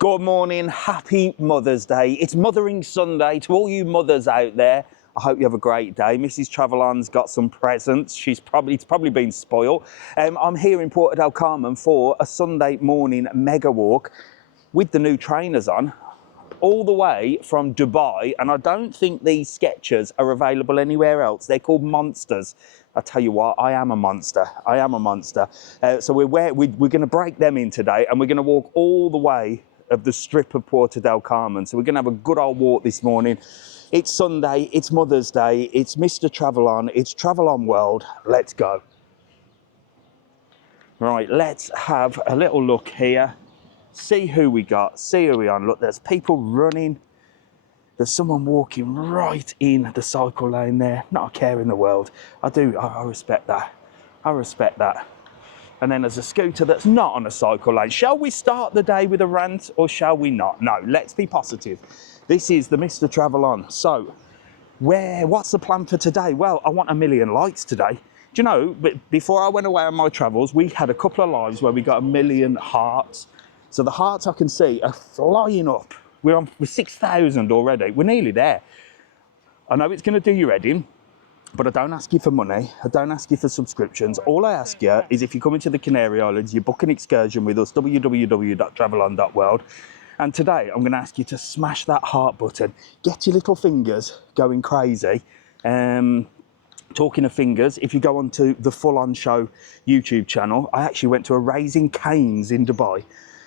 Good morning, happy Mother's Day. It's Mothering Sunday to all you mothers out there. I hope you have a great day. Mrs TravelOn's got some presents. It's probably been spoiled. I'm here in Puerto Del Carmen for a Sunday morning mega walk with the new trainers on, all the way from Dubai, and I don't think these Skechers are available anywhere else. They're called Monsters. I tell you what, I am a monster. I am a monster. So we're going to break them in today, and we're going to walk all the way of the strip of Puerto Del Carmen. So we're going to have a good old walk this morning. It's Sunday, it's Mother's Day, it's Mr TravelON, it's TravelON World. Let's go. Right, let's have a little look here. See who we got, see who we on. Look, there's people running. There's someone walking right in the cycle lane there. Not a care in the world. I respect that. I respect that. And then there's a scooter that's not on a cycle lane. Shall we start the day with a rant or shall we not? No, let's be positive. This is the Mr TravelON. So, what's the plan for today? Well, I want 1 million likes today. Do you know, before I went away on my travels, we had a couple of lives where we got 1 million hearts. So the hearts I can see are flying up. We're 6,000 already. We're nearly there. I know it's going to do your head in, but I don't ask you for money. I don't ask you for subscriptions. All I ask you is if you're coming to the Canary Islands, you book an excursion with us, www.travelon.world. And today I'm going to ask you to smash that heart button. Get your little fingers going crazy. Talking of fingers, if you go onto the Full On Show YouTube channel, I actually went to a Raising Cane's in Dubai.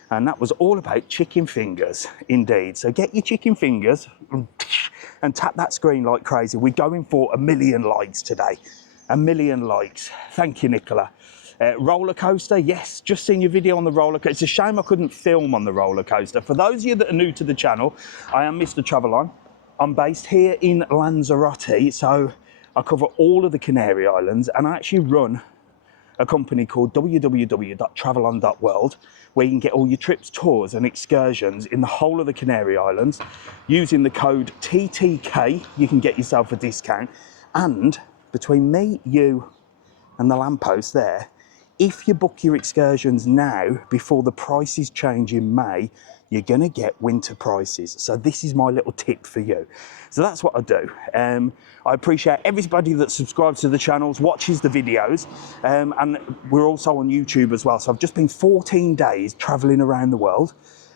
And that was all about chicken fingers, indeed. So get your chicken fingers and tap that screen like crazy. We're going for 1 million likes today. 1 million likes. Thank you, Nicola. Roller coaster, yes, just seen your video on the roller coaster. It's a shame I couldn't film on the roller coaster. For those of you that are new to the channel, I am Mr TravelON. I'm based here in Lanzarote, so I cover all of the Canary Islands, and I actually run a company called www.travelon.world, where you can get all your trips, tours and excursions in the whole of the Canary Islands. Using the code TTK, you can get yourself a discount. And between me, you and the lamppost there, if you book your excursions now before the prices change in May, you're going to get winter prices. So this is my little tip for you. So that's what I do. I appreciate everybody that subscribes to the channels, watches the videos, and we're also on YouTube as well. So I've just been 14 days traveling around the world.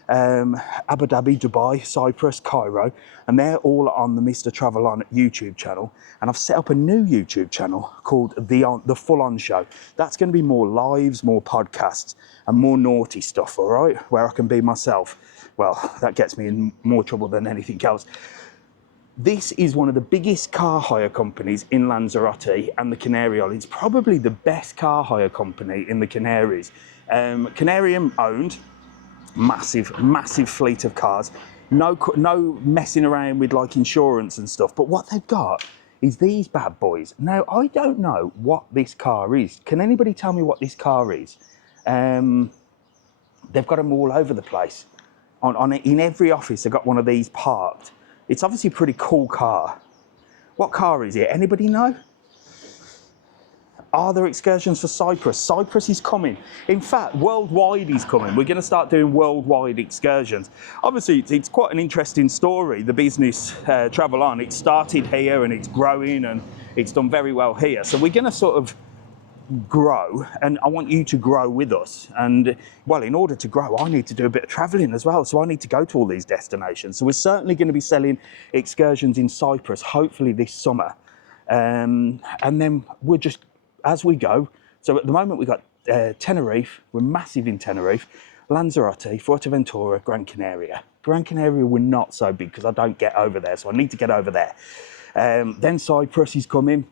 Abu Dhabi, Dubai, Cyprus, Cairo, and they're all on the Mr TravelON YouTube channel. And I've set up a new YouTube channel called the Full On Show. That's going to be more lives, more podcasts, and more naughty stuff, all right, where I can be myself. Well, that gets me in more trouble than anything else. This is one of the biggest car hire companies in Lanzarote and the Canary Islands. Probably the best car hire company in the Canaries. Canarian owned. Massive fleet of cars. No messing around with like insurance and stuff. But what they've got is these bad boys. Now, I don't know what this car is. Can anybody tell me what this car is? They've got them all over the place. In every office, they've got one of these parked. It's obviously a pretty cool car. What car is it? Anybody know? Are there excursions for Cyprus? Cyprus is coming. In fact, worldwide is coming. We're going to start doing worldwide excursions. Obviously, it's quite an interesting story, the business TravelON. It started here and it's growing and it's done very well here. So we're going to sort of grow, and I want you to grow with us. And well, in order to grow, I need to do a bit of traveling as well. So I need to go to all these destinations. So we're certainly going to be selling excursions in Cyprus, hopefully this summer. And then we'll just, as we go, so at the moment we've got Tenerife, we're massive in Tenerife, Lanzarote, Fuerteventura, Gran Canaria. Gran Canaria we're not so big because I don't get over there, so I need to get over there. Then Cyprus is coming.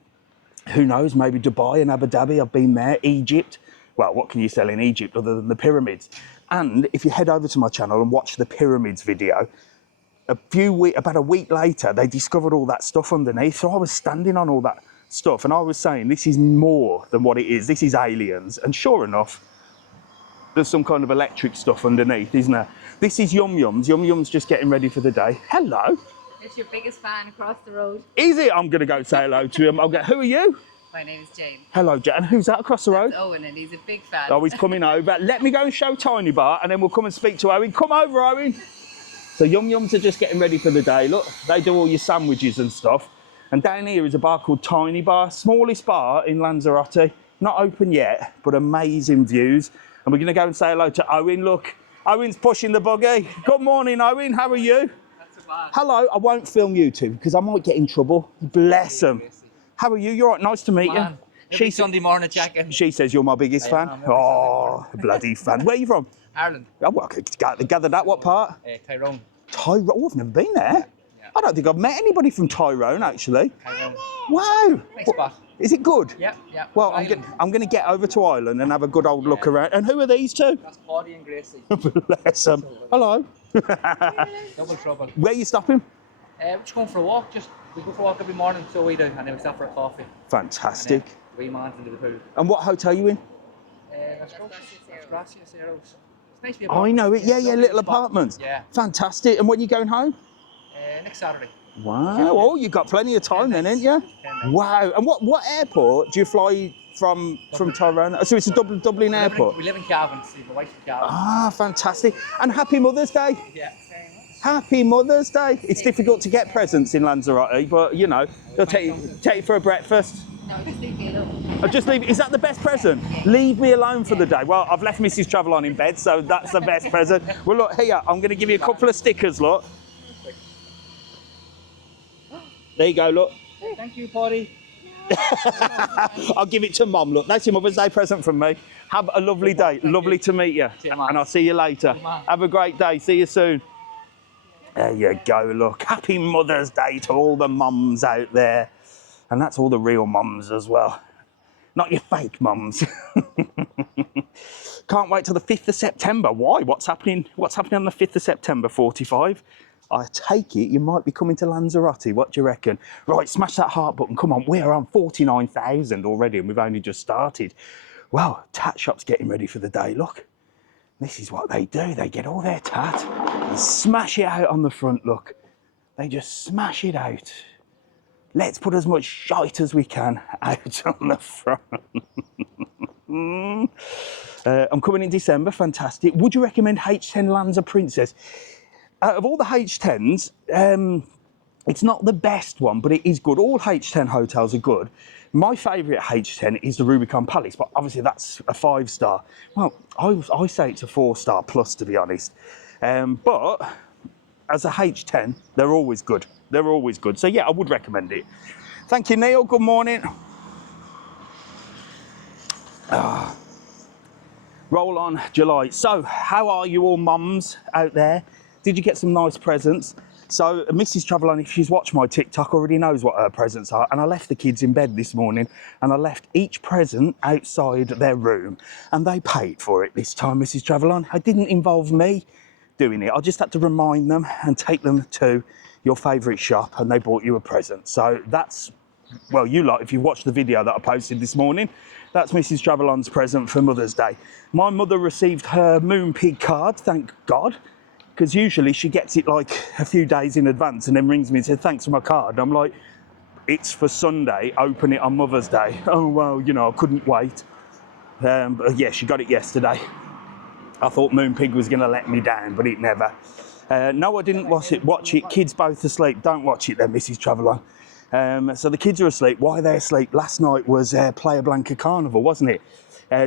Who knows, maybe Dubai and Abu Dhabi, I've been there. Egypt, well, what can you sell in Egypt other than the pyramids? And if you head over to my channel and watch the pyramids video, about a week later, they discovered all that stuff underneath. So I was standing on all that stuff and I was saying, this is more than what it is. This is aliens. And sure enough, there's some kind of electric stuff underneath, isn't there? This is Yum Yums. Yum Yums just getting ready for the day. Hello. It's your biggest fan across the road. Is it? I'm going to go say hello to him. I'll get, who are you? My name is Jane. Hello, Jane. And who's that across the road? That's Owen, and he's a big fan. Oh, he's coming over. Let me go and show Tiny Bar, and then we'll come and speak to Owen. Come over, Owen. So Yum Yums are just getting ready for the day. Look, they do all your sandwiches and stuff. And down here is a bar called Tiny Bar, smallest bar in Lanzarote. Not open yet, but amazing views. And we're going to go and say hello to Owen. Look, Owen's pushing the buggy. Good morning, Owen. How are you? Hello. I won't film you two because I might get in trouble. Bless them. How are you? You're all right. Nice to meet you. Every Sunday morning check-in. She says you're my biggest fan. Oh, bloody fan. Where are you from? Ireland. Oh, well, I could gather that. What part? Tyrone. Tyrone. Oh, I've never been there. Yeah. I don't think I've met anybody from Tyrone, actually. Tyrone. Wow. Nice spot. Is it good? Yeah, yeah. Well, I'm going to get over to Ireland and have a good old look around. And who are these two? That's Paddy and Gracie. Bless them. Hello. Double trouble. Where are you stopping? We're just going for a walk. We go for a walk every morning, so we do, and then we stop for a coffee. Fantastic. And then 3 months into the pool. And what hotel are you in? That's Gracias Aeros. It's nice to be I know it. Yeah, little apartments. Yeah. Fantastic. And when are you going home? Next Saturday. Wow. Oh, you've got plenty of time then, ain't you? Wow. And what airport do you fly from Tyrone? So it's a Dublin airport? We live in Cavan, so my wife's in Cavan. Ah, fantastic. And happy Mother's Day. Yeah. Happy Mother's Day. It's difficult to get presents in Lanzarote, but you know, they'll take you for a breakfast. No, just leave me alone. I'll just leave. Is that the best present? Leave me alone for the day. Well, I've left Mrs TravelON in bed, so that's the best present. Well, look, here, I'm going to give you a couple of stickers, look. There you go, look. Thank you, Paddy. I'll give it to Mum, look. That's your Mother's Day present from me. Have a lovely day. Lovely to meet you. And I'll see you later. Have a great day. See you soon. There you go, look. Happy Mother's Day to all the mums out there. And that's all the real mums as well. Not your fake mums. Can't wait till the 5th of September. Why? What's happening on the 5th of September, 45? I take it you might be coming to Lanzarote. What do you reckon? Right, smash that heart button. Come on, we're on 49,000 already and we've only just started. Well, Tat Shop's getting ready for the day, look. This is what they do. They get all their tat and smash it out on the front, look. They just smash it out. Let's put as much shite as we can out on the front. I'm coming in December, fantastic. Would you recommend H10 Lanza Princess? Out of all the H10s, it's not the best one, but it is good. All H10 hotels are good. My favourite H10 is the Rubicon Palace, but obviously that's a 5-star. Well, I say it's a 4-star plus, to be honest. But as a H10, they're always good. They're always good. So yeah, I would recommend it. Thank you, Neil. Good morning. Roll on July. So how are you all mums out there? Did you get some nice presents? So Mrs TravelON, if she's watched my TikTok, already knows what her presents are. And I left the kids in bed this morning and I left each present outside their room and they paid for it this time, Mrs TravelON. It didn't involve me doing it. I just had to remind them and take them to your favourite shop and they bought you a present. So that's, well, you lot, if you watched the video that I posted this morning, that's Mrs TravelON's present for Mother's Day. My mother received her Moonpig card, thank God. Because usually she gets it like a few days in advance and then rings me and says, thanks for my card. And I'm like, it's for Sunday, open it on Mother's Day. Oh, well, you know, I couldn't wait. But yeah, she got it yesterday. I thought Moonpig was going to let me down, but it never. No, I didn't watch it. Kids both asleep. Don't watch it then, Mrs TravelON. So the kids are asleep. Why are they asleep? Last night was Playa Blanca Carnival, wasn't it?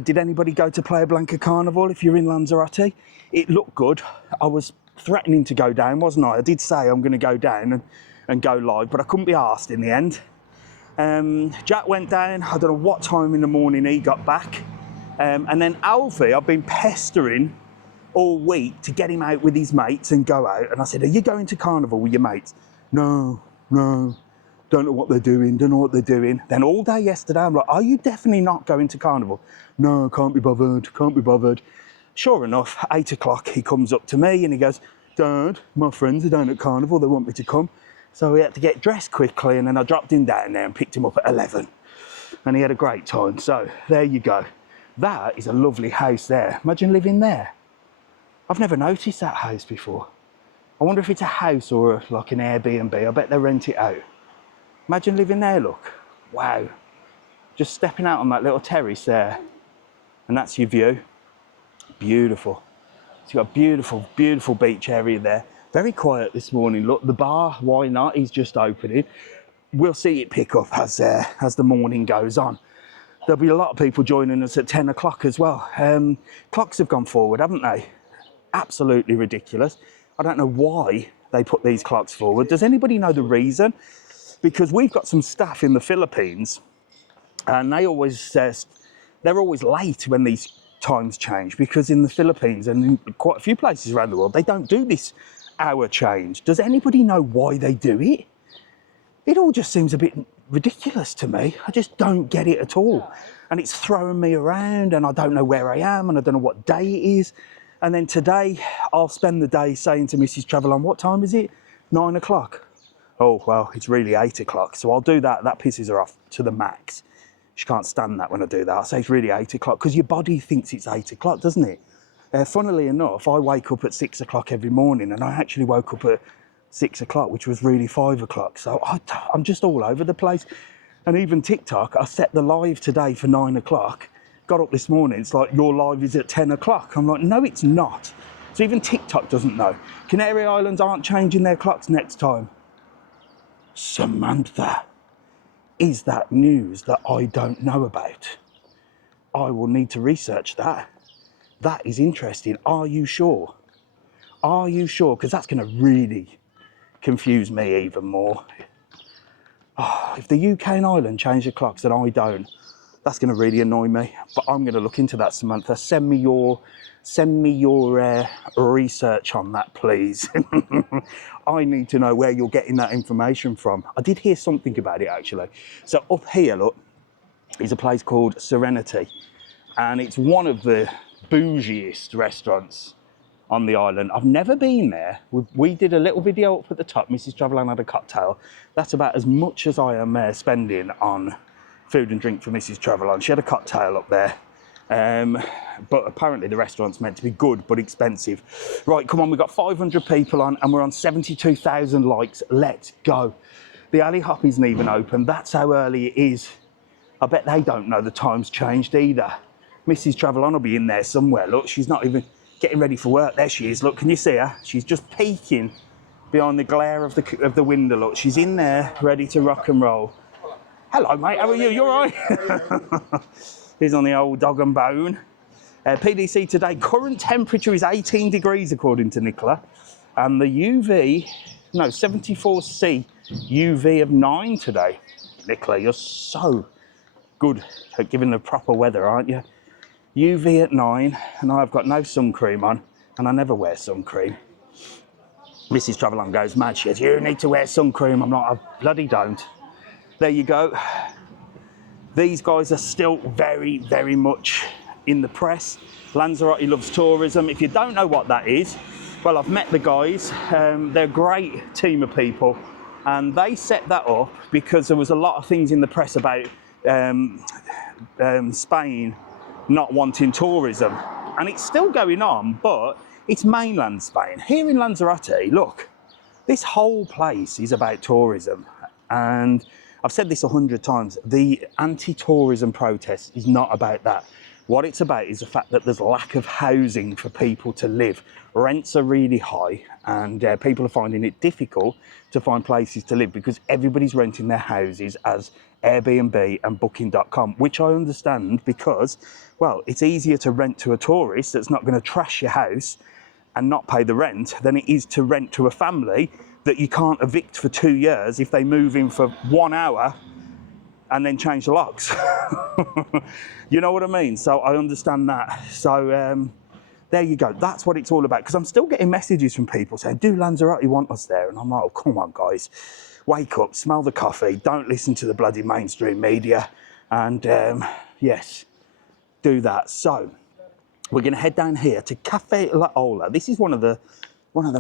Did anybody go to Playa Blanca Carnival if you're in Lanzarote? It looked good. I was threatening to go down, wasn't I? I did say I'm going to go down and go live, but I couldn't be arsed in the end. Jack went down. I don't know what time in the morning he got back. And then Alfie, I've been pestering all week to get him out with his mates and go out. And I said, are you going to Carnival with your mates? No, don't know what they're doing, Then all day yesterday, I'm like, are you definitely not going to Carnival? No, can't be bothered. Sure enough, 8 o'clock, he comes up to me and he goes, Dad, my friends are down at Carnival, they want me to come. So we had to get dressed quickly and then I dropped him down there and picked him up at 11. And he had a great time, so there you go. That is a lovely house there. Imagine living there. I've never noticed that house before. I wonder if it's a house or like an Airbnb. I bet they rent it out. Imagine living there, look. Wow. Just stepping out on that little terrace there, and that's your view. Beautiful. It's got a beautiful, beautiful beach area there. Very quiet this morning. Look, the bar, why not? He's just opening. We'll see it pick up as the morning goes on. There'll be a lot of people joining us at 10 o'clock as well. Clocks have gone forward, haven't they? Absolutely ridiculous. I don't know why they put these clocks forward. Does anybody know the reason? Because we've got some staff in the Philippines, and they're always late when these times change, because in the Philippines and in quite a few places around the world, they don't do this hour change. Does anybody know why they do it? It all just seems a bit ridiculous to me. I just don't get it at all. And it's throwing me around, and I don't know where I am, and I don't know what day it is. And then today, I'll spend the day saying to Mrs TravelON, what time is it? 9 o'clock. Oh, well, it's really 8 o'clock. So I'll do that. That pisses her off to the max. She can't stand that when I do that. I say it's really 8 o'clock, because your body thinks it's 8 o'clock, doesn't it? Funnily enough, I wake up at 6 o'clock every morning, and I actually woke up at 6 o'clock, which was really 5 o'clock. So I'm just all over the place. And even TikTok, I set the live today for 9 o'clock. Got up this morning, it's like, your live is at 10 o'clock. I'm like, no, it's not. So even TikTok doesn't know. Canary Islands aren't changing their clocks next time. Samantha, is that news that I don't know about? I will need to research that. That is interesting. Are you sure? Are you sure? Because that's going to really confuse me even more. Oh, if the UK and Ireland change the clocks and I don't, that's going to really annoy me. But I'm going to look into that, Samantha. Send me your research on that, please. I need to know where you're getting that information from. I did hear something about it, actually. So up here, look, is a place called Serenity, and it's one of the bougiest restaurants on the island. I've never been there. We did a little video up at the top. Mrs TravelON had a cocktail. That's about as much as I am spending on food and drink for Mrs TravelON. She had a cocktail up there. But apparently the restaurant's meant to be good but expensive. Right, come on, we've got 500 people on and we're on 72,000 likes. Let's go. The alley hop isn't even open. That's how early it is. I bet they don't know the time's changed either. Mrs TravelON will be in there somewhere. Look, she's not even getting ready for work. There she is. Look, can you see her? She's just peeking behind the glare of the window. Look, she's in there ready to rock and roll. Hello, mate. How are you? You all right? He's on the old dog and bone. PDC today, current temperature is 18 degrees according to Nicola, and the 74C UV of 9 today. Nicola, you're so good at giving the proper weather, aren't you? UV at 9, and I've got no sun cream on, and I never wear sun cream. Mrs TravelON goes mad. She goes, you need to wear sun cream. I'm like, I bloody don't. There you go. These guys are still very, very much in the press. Lanzarote loves tourism. If you don't know what that is, well, I've met the guys. They're a great team of people, and they set that up because there was a lot of things in the press about Spain not wanting tourism, and it's still going on, but it's mainland Spain. Here in Lanzarote, look, this whole place is about tourism, and I've said this 100 times, the anti-tourism protest is not about that. What it's about is the fact that there's lack of housing for people to live. Rents are really high, and people are finding it difficult to find places to live because everybody's renting their houses as Airbnb and Booking.com, which I understand because, well, it's easier to rent to a tourist that's not going to trash your house and not pay the rent than it is to rent to a family that you can't evict for 2 years if they move in for 1 hour and then change the locks. You know what I mean? So I understand that. So there you go. That's what it's all about. Because I'm still getting messages from people saying, do Lanzarote want us there? And I'm like, oh, come on, guys. Wake up, smell the coffee. Don't listen to the bloody mainstream media. And yes, do that. So we're going to head down here to Cafe La Ola. This is one of the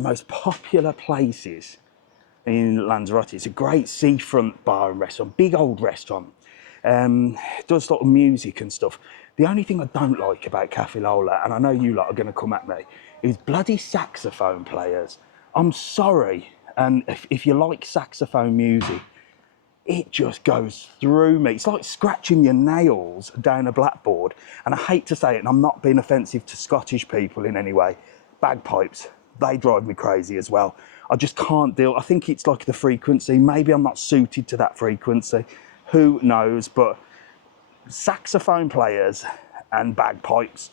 most popular places in Lanzarote. It's a great seafront bar and restaurant, big old restaurant. Does sort of music and stuff. The only thing I don't like about Cafe La Ola, and I know you lot are going to come at me, is bloody saxophone players. I'm sorry, and if you like saxophone music, it just goes through me. It's like scratching your nails down a blackboard. And I hate to say it, and I'm not being offensive to Scottish people in any way. Bagpipes, they drive me crazy as well. I just can't deal. I think it's like the frequency. Maybe I'm not suited to that frequency. Who knows? But saxophone players and bagpipes,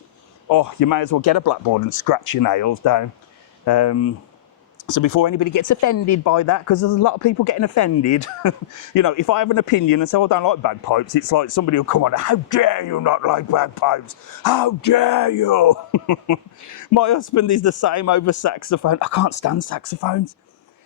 oh, you may as well get a blackboard and scratch your nails down. So before anybody gets offended by that, because there's a lot of people getting offended, you know, if I have an opinion and say, oh, I don't like bagpipes, it's like somebody will come on, how dare you not like bagpipes? How dare you? My husband is the same over saxophone. I can't stand saxophones.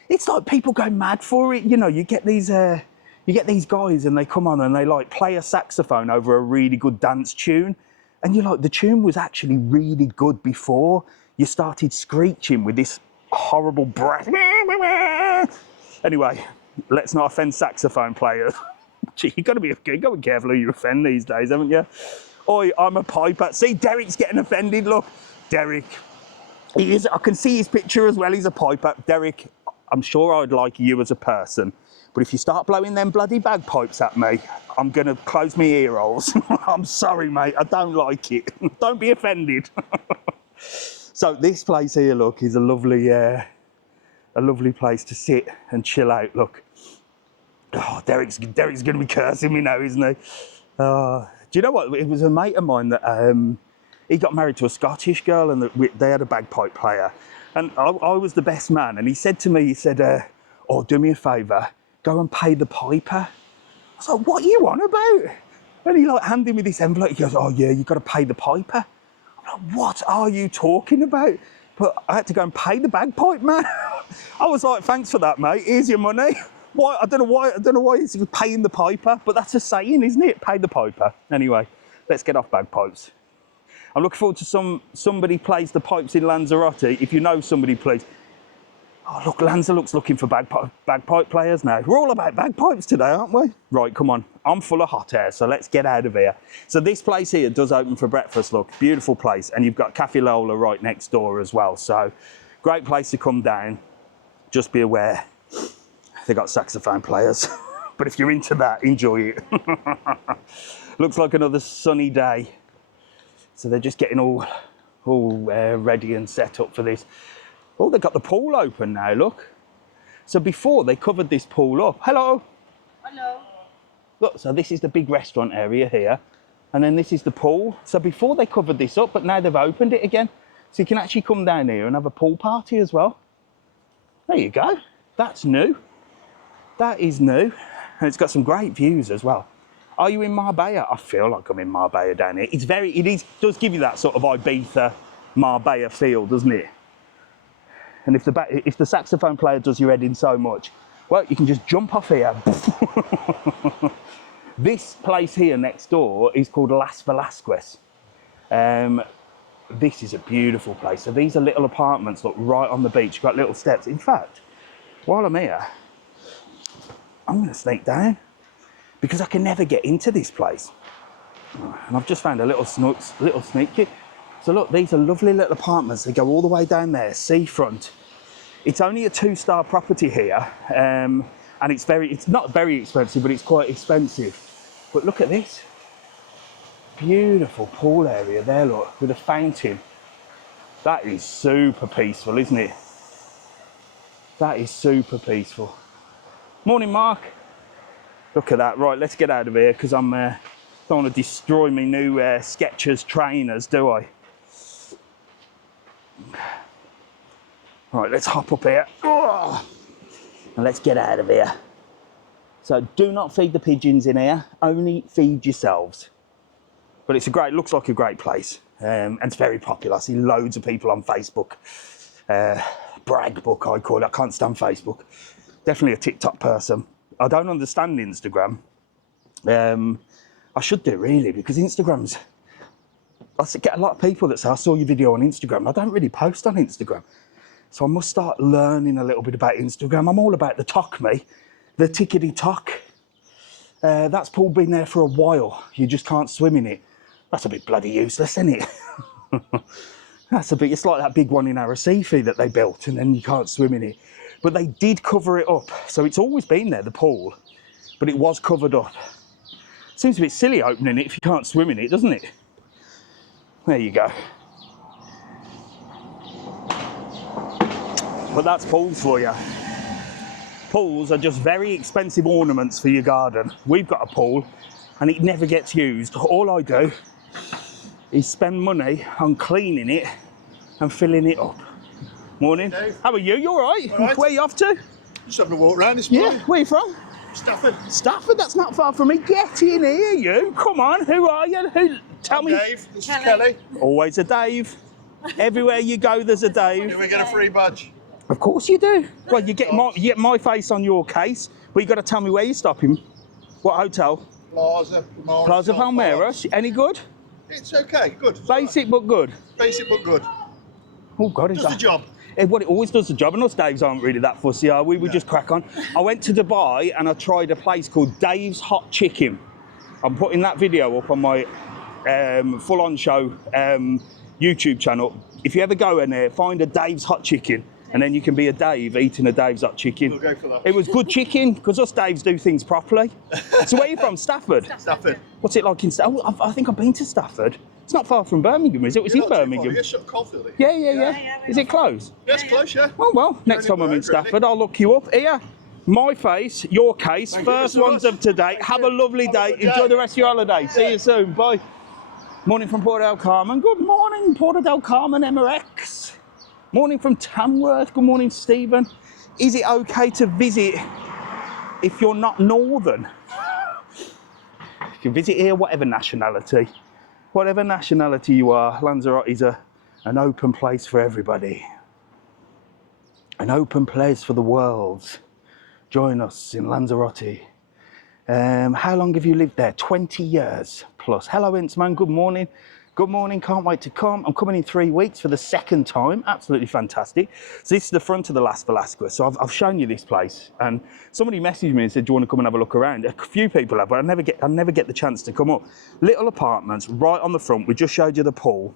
It's like people go mad for it. You know, you get these guys and they come on and they like play a saxophone over a really good dance tune. And you're like, the tune was actually really good before you started screeching with this horrible breath. Anyway, let's not offend saxophone players. Gee, you got to be careful who you offend these days, haven't you? Oi, I'm a piper. See, Derek's getting offended. Look, Derek. He is. I can see his picture as well. He's a piper. Derek, I'm sure I'd like you as a person, but if you start blowing them bloody bagpipes at me, I'm gonna close my ear holes. I'm sorry, mate. I don't like it. Don't be offended. So this place here, look, is a lovely place to sit and chill out. Look, oh, Derek's going to be cursing me now, isn't he? Do you know what? It was a mate of mine that he got married to a Scottish girl, and they had a bagpipe player, and I was the best man. And he said to me, he said, "Oh, do me a favour, go and pay the piper." I was like, "What are you on about?" And he like handed me this envelope. He goes, "Oh yeah, you got to pay the piper." What are you talking about? But I had to go and pay the bagpipe man. I was like, thanks for that, mate. Here's your money. Why? I don't know why he's paying the piper, but that's a saying, isn't it? Pay the piper. Anyway, let's get off bagpipes. I'm looking forward to somebody plays the pipes in Lanzarote. If you know somebody, please. Oh, look, Lanzarote's looking for bagpipe players now. We're all about bagpipes today, aren't we? Right, come on. I'm full of hot air, so let's get out of here. So this place here does open for breakfast, look. Beautiful place. And you've got Cafe Lola right next door as well. So great place to come down. Just be aware, they got saxophone players. But if you're into that, enjoy it. Looks like another sunny day. So they're just getting all ready and set up for this. Oh, they've got the pool open now, look. So before, they covered this pool up. Hello. Hello. Look, so this is the big restaurant area here. And then this is the pool. So before, they covered this up, but now they've opened it again. So you can actually come down here and have a pool party as well. There you go. That's new. That is new. And it's got some great views as well. Are you in Marbella? I feel like I'm in Marbella down here. It does give you that sort of Ibiza, Marbella feel, doesn't it? And if the saxophone player does your head in so much, well, you can just jump off here. This place here next door is called Las Velasquez. This is a beautiful place. So these are little apartments, look, right on the beach. You've got little steps. In fact, while I'm here, I'm going to sneak down because I can never get into this place. And I've just found a little sneaky. So look, these are lovely little apartments. They go all the way down there, seafront. It's only a 2-star property here, and it's not very expensive, but it's quite expensive. But look at this. Beautiful pool area there, look, with a fountain. That is super peaceful, isn't it? That is super peaceful. Morning, Mark. Look at that. Right, let's get out of here because I don't want to destroy my new Skechers trainers, do I? Right, let's hop up here. Oh, and let's get out of here. So do not feed the pigeons in here, only feed yourselves. But looks like a great place. And it's very popular. I see loads of people on Facebook. Brag book, I call it. I can't stand Facebook. Definitely a TikTok person. I don't understand Instagram. I should do really, because Instagram's... I get a lot of people that say, I saw your video on Instagram. I don't really post on Instagram. So I must start learning a little bit about Instagram. I'm all about the talk, me. The tickety talk. That's pool been there for a while. You just can't swim in it. That's a bit bloody useless, isn't it? It's like that big one in Arrecife that they built and then you can't swim in it. But they did cover it up. So it's always been there, the pool. but it was covered up. Seems a bit silly opening it if you can't swim in it, doesn't it? There you go. But that's pools for you. Pools are just very expensive ornaments for your garden. We've got a pool and it never gets used. All I do is spend money on cleaning it and filling it up. Morning. Dave. How are you? You all right? All right. Where are you off to? Just having a walk around this morning. Yeah, where are you from? Stafford. Stafford, that's not far from me. Get in here, you. Come on, who are you? Tell me. Dave, this is Kelly. Always a Dave. Everywhere you go, there's a Dave. Do we get a free badge? Of course you do. Well, you get my face on your case, but you got to tell me where you're stopping. What hotel? Plaza Palmera. Plaza Palmera. Any good? It's okay, good. Basic but good. Basic but good. Oh God, Does the job. Well, it always does the job, and us Daves aren't really that fussy, are we? We just crack on. I went to Dubai and I tried a place called Dave's Hot Chicken. I'm putting that video up on my Full On Show YouTube channel. If you ever go in there, find a Dave's Hot Chicken, and then you can be a Dave eating a Dave's Hot Chicken. We'll go for that. It was good chicken, because us Daves do things properly. So where are you from? Stafford? Stafford. What's it like in Stafford? Oh, I think I've been to Stafford. It's not far from Birmingham, is it? Was You're in not too far, Birmingham. you're shut Caulfield. Yeah. Is it close? Yes, close, yeah. Oh well, next time I'm in Stafford, I'll look you up. Here, my face, your case, Thank you first so ones much. of today. Have a lovely Have a day. good day. Enjoy the rest of your holiday. See you soon. Bye. Morning from Puerto Del Carmen. Good morning, Puerto Del Carmen, MRX. Morning from Tamworth. Good morning, Stephen. Is it okay to visit if you're not northern? If you visit here, whatever nationality you are, Lanzarote is an open place for everybody. An open place for the world. Join us in Lanzarote. How long have you lived there? 20 years plus. Hello, Intsman. Good morning. Good morning. Can't wait to come. I'm coming in 3 weeks for the second time. Absolutely fantastic. So this is the front of the Las Velasquez. So I've shown you this place, and somebody messaged me and said, "Do you want to come and have a look around?" A few people have, but I never get the chance to come up. Little apartments right on the front. We just showed you the pool.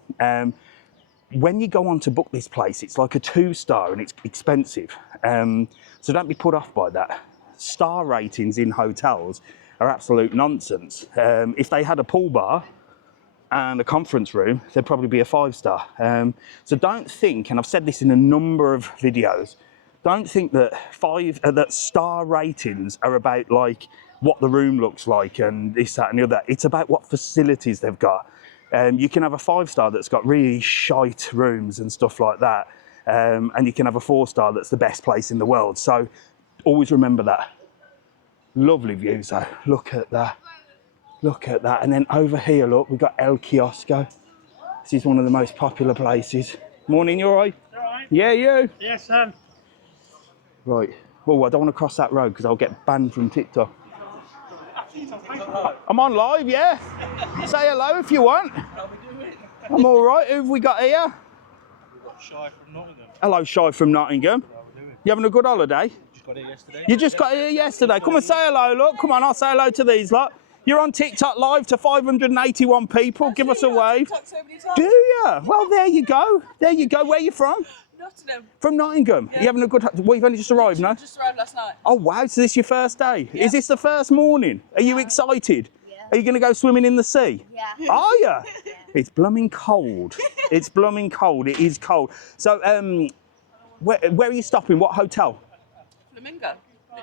When you go on to book this place, it's like a 2-star and it's expensive. So don't be put off by that. Star ratings in hotels are absolute nonsense. If they had a pool bar and a conference room, there'd probably be a 5-star. So don't think, and I've said this in a number of videos, don't think that that star ratings are about like what the room looks like and this, that and the other. It's about what facilities they've got. You can have a 5-star that's got really shite rooms and stuff like that. And you can have a 4-star that's the best place in the world. So always remember that. Lovely views though. Look at that. Look at that. And then over here, look, we've got El Kiosco. This is one of the most popular places. Morning, you all right? All right. Yeah, you? Yes, Right. Oh, I don't want to cross that road because I'll get banned from TikTok. I'm on live, yeah? Say hello if you want. I'm all right. Who have we got here? We've got Shy from Nottingham. Hello, Shy from Nottingham. How are we doing? You having a good holiday? Just got here yesterday. You just got here yesterday. Come and say hello, look. Come on, I'll say hello to these lot. You're on TikTok live to 581 people. Give us a wave. Do you? Well, there you go. There you go. Where are you from? Nottingham. From Nottingham. Yeah. You having a good... Well, you've only just arrived, no? Just arrived last night. Oh, wow. So this is your first day? Yeah. Is this the first morning? Are you excited? Yeah. Are you going to go swimming in the sea? Yeah. Are you? It's blooming cold. It's blooming cold. It is cold. So, where are you stopping? What hotel? Flamingo.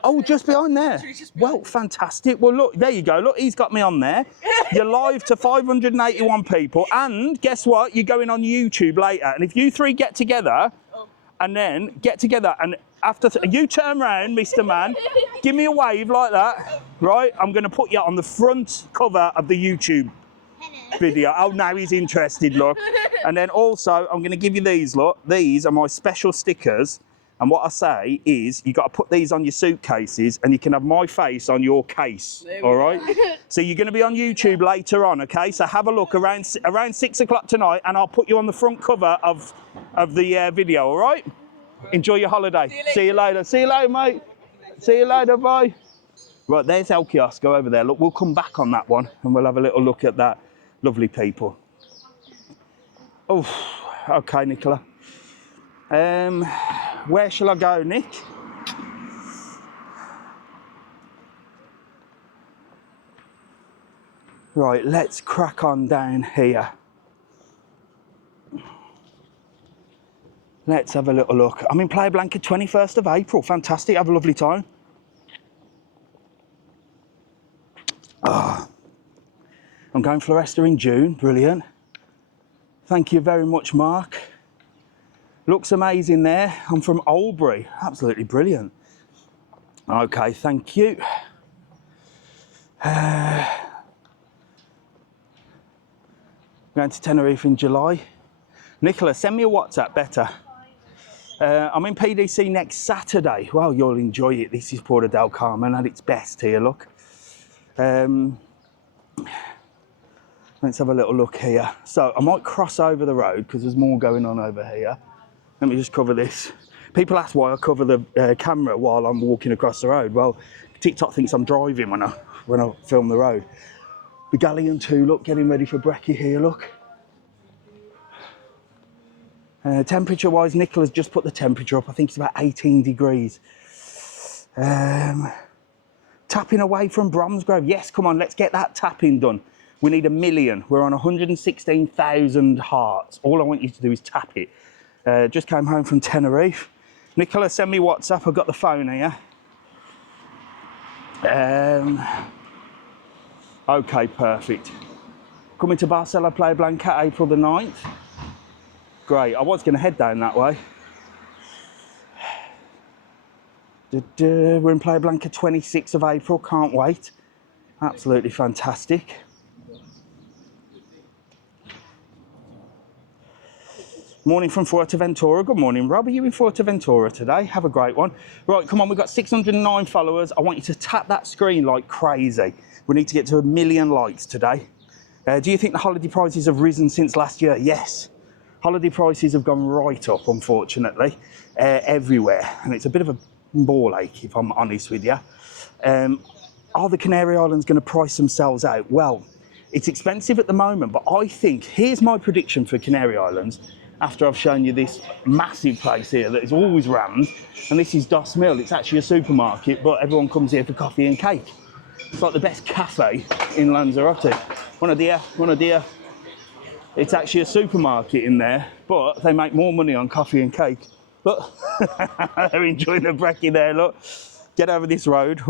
Oh, just behind there. Just behind. Well, fantastic. Well, look, there you go. Look, he's got me on there. You're live to 581 people. And guess what? You're going on YouTube later. And if you three get together, and after you turn around, Mr. Man, give me a wave like that, right? I'm going to put you on the front cover of the YouTube video. Oh, now he's interested, look. And then also, I'm going to give you these, look. These are my special stickers. And what I say is, you got to put these on your suitcases, and you can have my face on your case. All right. So you're going to be on YouTube later on, okay? So have a look around 6 o'clock tonight, and I'll put you on the front cover of the video. All right. Enjoy your holiday. See you later. See you later, mate. See you later. Bye. Right, there's El Kiosco over there. Look, we'll come back on that one, and we'll have a little look at that. Lovely people. Oh, okay, Nicola. Where shall I go, Nick? Right, let's crack on down here. Let's have a little look. I'm in Playa Blanca 21st of April. Fantastic, have a lovely time. I'm going Floresta in June, brilliant. Thank you very much, Mark. Looks amazing there. I'm from Albury, absolutely brilliant. Okay, thank you. Going to Tenerife in July. Nicola, send me a WhatsApp, better. I'm in PDC next Saturday. Well, you'll enjoy it. This is Puerto Del Carmen at its best here, look. Let's have a little look here. So I might cross over the road because there's more going on over here. Let me just cover this. People ask why I cover the camera while I'm walking across the road. Well, TikTok thinks I'm driving when I film the road. The Galleon 2, look, getting ready for brekkie here, look. Temperature-wise, Nicola's just put the temperature up. I think it's about 18 degrees. Tapping away from Bromsgrove. Yes, come on, let's get that tapping done. We need 1 million. We're on 116,000 hearts. All I want you to do is tap it. Just came home from Tenerife. Nicola, send me WhatsApp. I've got the phone here. Okay, perfect. Coming to Barcelona, Playa Blanca, April the 9th. Great. I was going to head down that way. We're in Playa Blanca 26th of April. Can't wait. Absolutely fantastic. Morning from Fuerteventura. Good morning, Rob. Are you in Fuerteventura today? Have a great one. Right, come on, we've got 609 followers. I want you to tap that screen like crazy. We need to get to 1 million likes today. Do you think the holiday prices have risen since last year? Yes. Holiday prices have gone right up, unfortunately, everywhere. And it's a bit of a ball ache, if I'm honest with you. Are the Canary Islands going to price themselves out? Well, it's expensive at the moment, but I think, here's my prediction for Canary Islands, after I've shown you this massive place here that is always rammed, and this is Dos Mil. It's actually a supermarket, but everyone comes here for coffee and cake. It's like the best cafe in Lanzarote. Buenos dias. It's actually a supermarket in there, but they make more money on coffee and cake. Look, they're enjoying the brekkie there, look. Get over this road.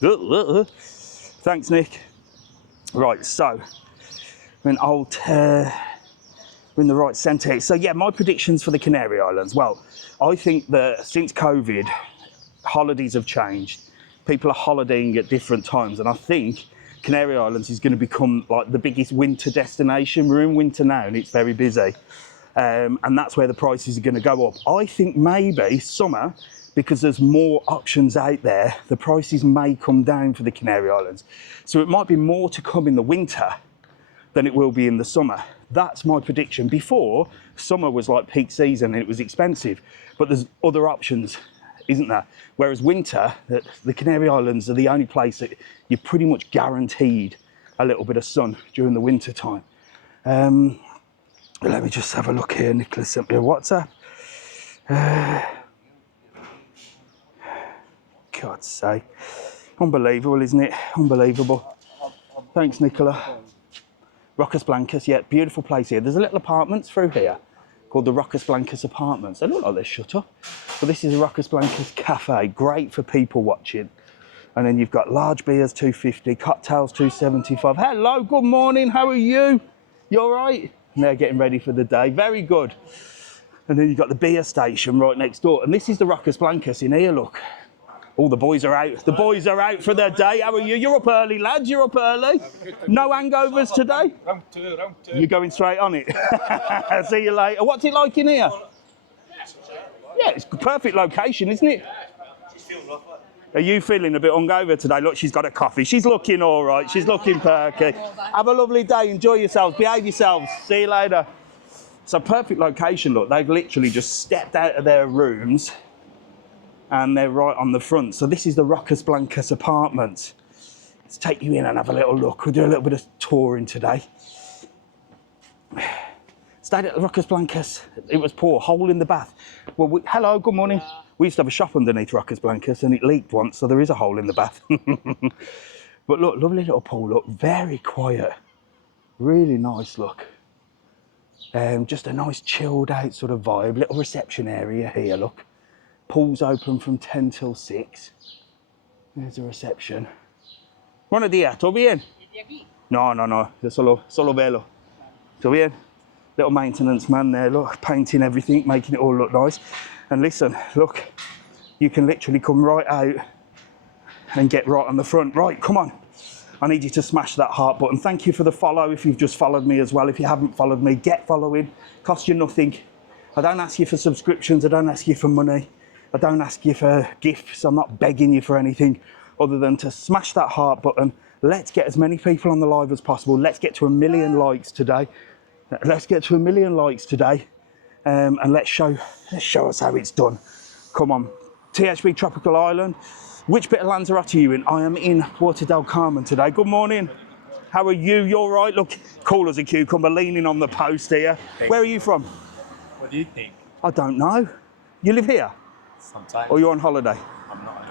Thanks, Nick. Right, so, we're in Old... we're in the right centre. So yeah, my predictions for the Canary Islands. Well, I think that since COVID, holidays have changed. People are holidaying at different times, and I think Canary Islands is going to become like the biggest winter destination. We're in winter now and it's very busy. And that's where the prices are going to go up. I think maybe summer, because there's more options out there, the prices may come down for the Canary Islands. So it might be more to come in the winter than it will be in the summer. That's my prediction. Before, summer was like peak season and it was expensive, but there's other options, isn't there? Whereas winter, the Canary Islands are the only place that you're pretty much guaranteed a little bit of sun during the winter time. Let me just have a look here. Nicholas sent me a WhatsApp. God's sake. Unbelievable, isn't it? Unbelievable. Thanks, Nicola. Rocas Blancas, yeah, beautiful place here. There's a little apartments through here called the Rocas Blancas Apartments. They look like they're shut up. But this is a Rocas Blancas cafe, great for people watching. And then you've got large beers, $2.50, cocktails, $2.75. Hello, good morning, how are you? You all right? And they're getting ready for the day, very good. And then you've got the beer station right next door. And this is the Rocas Blancas in here, look. All the boys are out. The boys are out for their day. How are you? You're up early, lads. You're up early. No hangovers today? Round two. You're going straight on it. See you later. What's it like in here? Yeah, it's a perfect location, isn't it? Are you feeling a bit hungover today? Look, she's got a coffee. She's looking all right. She's looking perky. Have a lovely day. Enjoy yourselves. Behave yourselves. See you later. It's a perfect location, look. They've literally just stepped out of their rooms and they're right on the front. So this is the Rocas Blancas Apartments. Let's take you in and have a little look. We'll do a little bit of touring today. Stayed at the Rocas Blancas. It was poor, hole in the bath. Well, hello, good morning. We used to have a shop underneath Rocas Blancas and it leaked once, so there is a hole in the bath. But look, lovely little pool, look, very quiet. Really nice, look. Just a nice chilled out sort of vibe. Little reception area here, look. Pool's open from 10 till 6. There's a reception. Buenos días, ¿todo bien? No, no, no, solo velo. ¿Todo bien? Little maintenance man there, look, painting everything, making it all look nice. And listen, look, you can literally come right out and get right on the front. Right, come on. I need you to smash that heart button. Thank you for the follow if you've just followed me as well. If you haven't followed me, get following. Cost you nothing. I don't ask you for subscriptions. I don't ask you for money. I don't ask you for gifts. I'm not begging you for anything other than to smash that heart button. Let's get as many people on the live as possible. Let's get to 1 million likes today. Let's get to 1 million likes today. And let's show us how it's done. Come on. THB Tropical Island. Which bit of Lanzarote are you in? I am in Puerto Del Carmen today. Good morning. How are you? You all right? Look, cool as a cucumber, leaning on the post here. Where are you from? What do you think? I don't know. You live here? Sometimes. Or you're on holiday? I'm not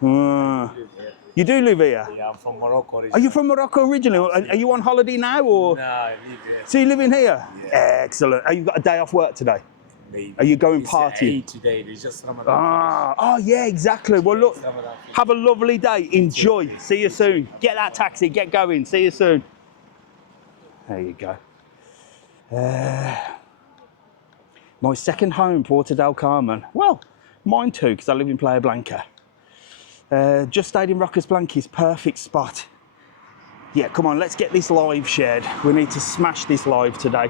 on holiday. You do live here? Yeah, I'm from Morocco. Are you from Morocco originally? Are you on holiday now? Or? No, I live here. So you live in here? Yeah. Excellent. Have you got a day off work today? Maybe. Are you going It's partying? Eid today. It's just Ramadan. Oh yeah, exactly. Well, look, Ramadan. have a lovely day. Enjoy. See you soon. Get that taxi. Get going. See you soon. There you go. My second home, Puerto Del Carmen. Well, mine too, because I live in Playa Blanca. Just stayed in Roccas Blanquis. Perfect spot. Yeah, come on. Let's get this live shared. We need to smash this live today.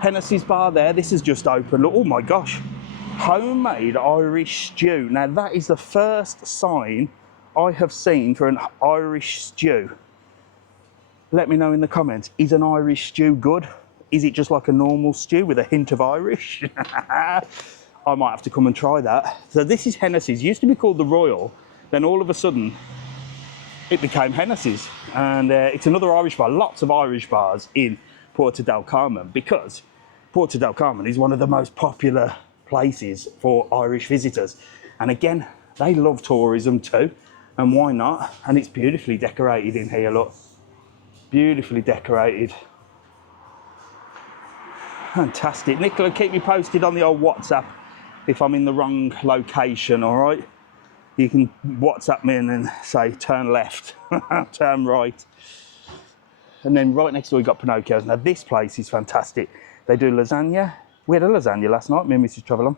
Hennessy's bar there, this is just open. Look, oh my gosh, homemade Irish stew. Now that is the first sign I have seen for an Irish stew. Let me know in the comments, is an Irish stew good? Is it just like a normal stew with a hint of Irish? I might have to come and try that. So this is Hennessy's, used to be called the Royal, then all of a sudden it became Hennessy's. And it's another Irish bar, lots of Irish bars in Puerto Del Carmen, because Puerto Del Carmen is one of the most popular places for Irish visitors. And again, they love tourism too, and why not? And it's beautifully decorated in here, look. Beautifully decorated. Fantastic. Nicola, keep me posted on the old WhatsApp if I'm in the wrong location, all right? You can WhatsApp me and then say, turn left, turn right. And then right next door, we've got Pinocchio's. Now, this place is fantastic. They do lasagna. We had a lasagna last night, me and Mr TravelON.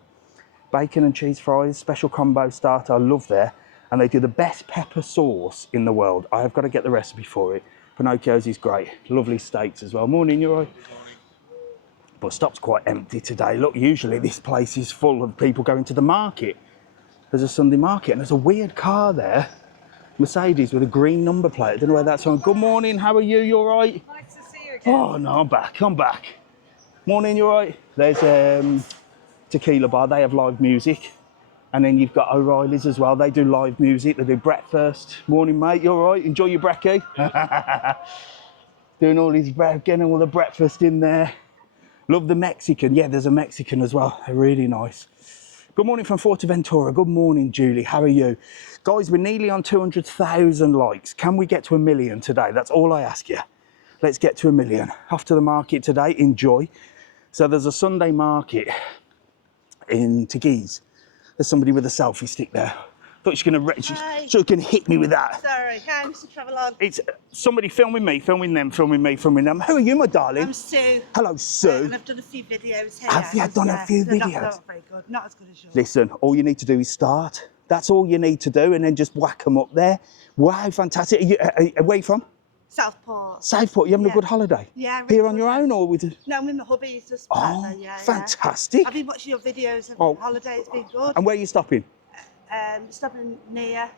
Bacon and cheese fries, special combo starter. I love there. And they do the best pepper sauce in the world. I have got to get the recipe for it. Pinocchio's is great. Lovely steaks as well. Morning, you all right? But stop's quite empty today. Look, usually this place is full of people going to the market. There's a Sunday market and there's a weird car there. Mercedes with a green number plate. I don't know where that's on. Good morning, how are you? You all right? Nice to see you again. Oh, no, I'm back. Morning, you all right? There's Tequila Bar, they have live music. And then you've got O'Reilly's as well. They do live music, they do breakfast. Morning, mate, you all right? Enjoy your brekkie? Doing all his getting all the breakfast in there. Love the Mexican. Yeah, there's a Mexican as well. They're really nice. Good morning from Fuerteventura. Good morning, Julie. How are you? Guys, we're nearly on 200,000 likes. Can we get to 1 million today? That's all I ask you. Let's get to 1 million. Off to the market today. Enjoy. So there's a Sunday market in Teguise. There's somebody with a selfie stick there. Thought she was going to hit me with that. Sorry, hi, Mr TravelON. It's somebody filming me, filming them, filming me, filming them. Who are you, my darling? I'm Sue. Hello, Sue. And I've done a few videos here. Have you done a few They're videos? Not very good, not as good as yours. Listen, all you need to do is start. That's all you need to do, and then just whack them up there. Wow, fantastic. Where are you from? Southport. Southport. You having a good holiday? Yeah. Really Here on good, your own, or with? No, I'm with my hubby. He's just Fantastic. I've been watching your videos of holiday. It's been good. And where are you stopping? Stopping near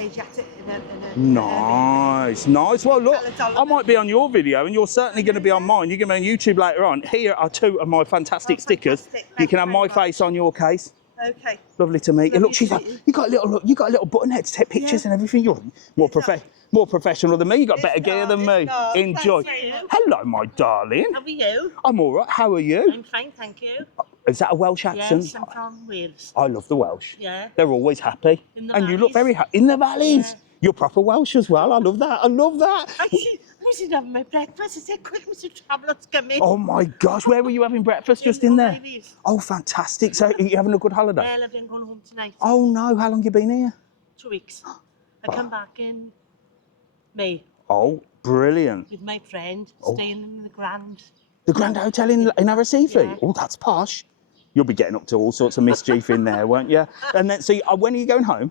Asiatic in a Nice. Well, look, I might be on your video, and you're certainly going to be on mine. You're going to be on YouTube later on. Here are two of my fantastic stickers. Fantastic. You can have Thank you my very face on your case. Okay. Lovely to meet you. Lovely Look, she's to like, meet you. you got a little button head to take pictures and everything. You're more professional than me. You got better gear than me. not. Enjoy. Thanks very much. Hello, my darling. How are you? I'm all right. How are you? I'm fine, thank you. Is that a Welsh accent? Yes, I'm from Wales. I love the Welsh. Yeah. They're always happy. In the And you look valleys. very happy. In the valleys. You're proper Welsh as well. I love that. I love that. I was having my breakfast. I said, quick, Mr TravelON's coming. Oh my gosh, where were you having breakfast? Just in there? Oh, fantastic. So, are you having a good holiday? Well, I've been going home tonight. Oh no, how long you been here? 2 weeks. I come back in May Oh, brilliant. with my friend, staying in the Grand. The Grand Hotel in Arrecife? Yeah. Oh, that's posh. You'll be getting up to all sorts of mischief in there, won't you? And then, so when are you going home?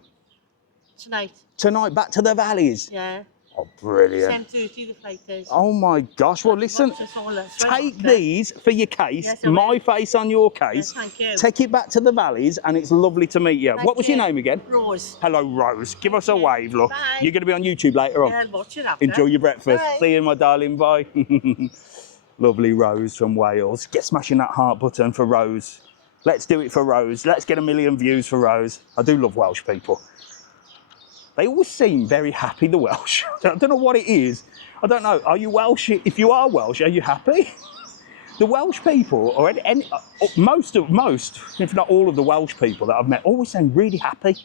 Tonight. Tonight, back to the valleys? Yeah. Oh, brilliant. 10:30 the flight is. Oh my gosh, well listen, Watch us all, that's right, take okay. these for your case, Yes, I will. my face on your case, Yes, thank you. take it back to the valleys and it's lovely to meet you. Thank What was your you. name again? Rose. Hello Rose, give us a you. wave, look. Bye. You're going to be on YouTube later on. Yeah, I'll watch it after. Enjoy your breakfast. Bye. See you my darling, bye. Lovely Rose from Wales. Get smashing that heart button for Rose. Let's do it for Rose. Let's get 1 million views for Rose. I do love Welsh people. They always seem very happy, the Welsh. I don't know what it is. I don't know. Are you Welsh? If you are Welsh, are you happy? The Welsh people, or most, if not all of the Welsh people that I've met, always seem really happy.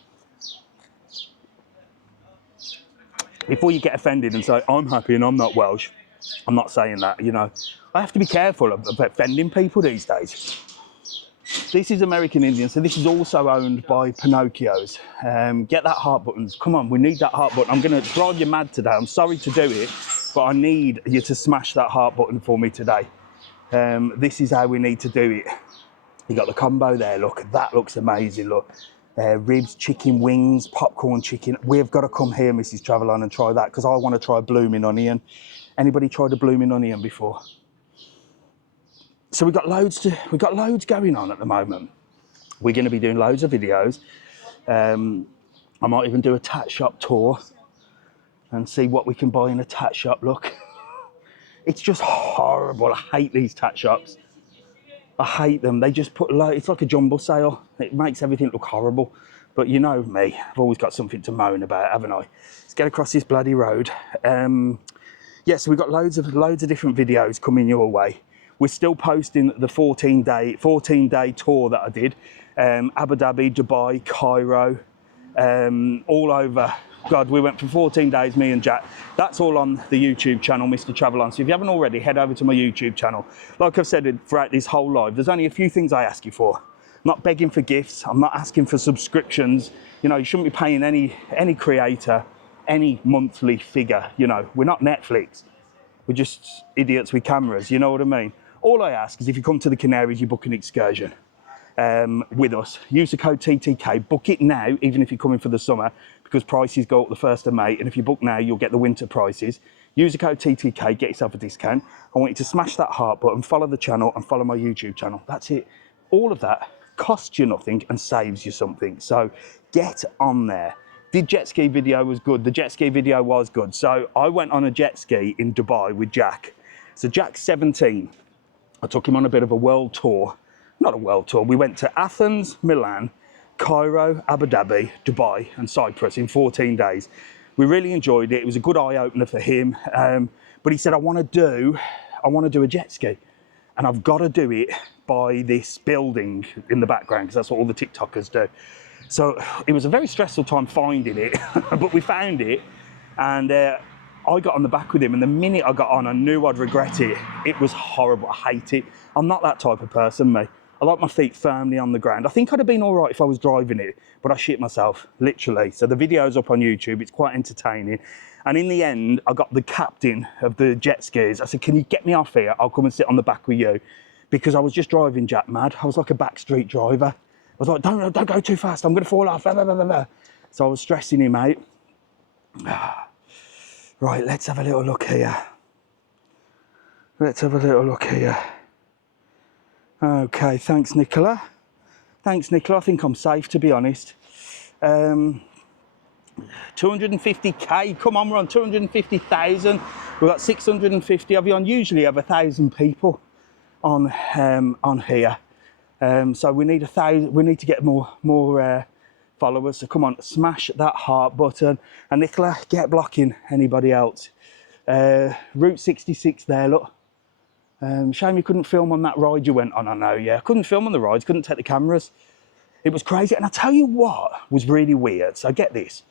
Before you get offended and say, I'm happy and I'm not Welsh, I'm not saying that, you know. I have to be careful of offending people these days. This is American Indian, so this is also owned by Pinocchio's. Get that heart buttons. Come on, we need that heart button. I'm going to drive you mad today. I'm sorry to do it, but I need you to smash that heart button for me today. This is how we need to do it. You got the combo there, look. That looks amazing, look. Ribs, chicken wings, popcorn chicken. We've got to come here, Mrs TravelON, and try that, because I want to try blooming onion. Anybody tried a blooming onion before? So we've got loads going on at the moment. We're going to be doing loads of videos. I might even do a tat shop tour and see what we can buy in a tat shop. Look, it's just horrible. I hate these tat shops. I hate them. They just put it's like a jumble sale. It makes everything look horrible. But you know me, I've always got something to moan about, haven't I? Let's get across this bloody road. Yeah, so we've got loads of different videos coming your way. We're still posting the 14-day tour that I did. Abu Dhabi, Dubai, Cairo, all over. God, we went for 14 days, me and Jack. That's all on the YouTube channel, Mr TravelON. So if you haven't already, head over to my YouTube channel. Like I've said throughout this whole live, there's only a few things I ask you for. I'm not begging for gifts. I'm not asking for subscriptions. You know, you shouldn't be paying any creator any monthly figure. You know, we're not Netflix. We're just idiots with cameras, you know what I mean? All I ask is if you come to the Canaries, you book an excursion with us. Use the code TTK, book it now, even if you're coming for the summer, because prices go up the 1st of May, and if you book now, you'll get the winter prices. Use the code TTK, get yourself a discount. I want you to smash that heart button, follow the channel, and follow my YouTube channel. That's it. All of that costs you nothing and saves you something. So get on there. The jet ski video was good. The jet ski video was good. So I went on a jet ski in Dubai with Jack. So Jack's 17. I took him on a bit of a world tour. Not a world tour. We went to Athens, Milan, Cairo, Abu Dhabi, Dubai, and Cyprus in 14 days. We really enjoyed it. It was a good eye-opener for him. But he said, I want to do a jet ski. And I've got to do it by this building in the background, because that's what all the TikTokers do. So it was a very stressful time finding it, but we found it, and I got on the back with him, and the minute I got on, I knew I'd regret it. It was horrible. I hate it. I'm not that type of person, me. I like my feet firmly on the ground. I think I'd have been all right if I was driving it, but I shit myself, literally. So the video's up on YouTube. It's quite entertaining. And in the end, I got the captain of the jet skis. I said, can you get me off here? I'll come and sit on the back with you. Because I was just driving Jack mad. I was like a backstreet driver. I was like, don't go too fast. I'm going to fall off. Blah, blah, blah, blah. So I was stressing him out. Right, let's have a little look here. Let's have a little look here. Okay, thanks, Nicola. Thanks, Nicola. I think I'm safe, to be honest. 250k. Come on, we're on 250,000. We've got 650 of you on. Usually have 1,000 people on here. So we need 1,000. We need to get more followers. So come on, smash that heart button. And Nicola, get blocking anybody else. Route 66 there, look. Shame you couldn't film on that ride you went on, I know, yeah. Couldn't film on the rides, couldn't take the cameras. It was crazy. And I tell you what was really weird. So get this.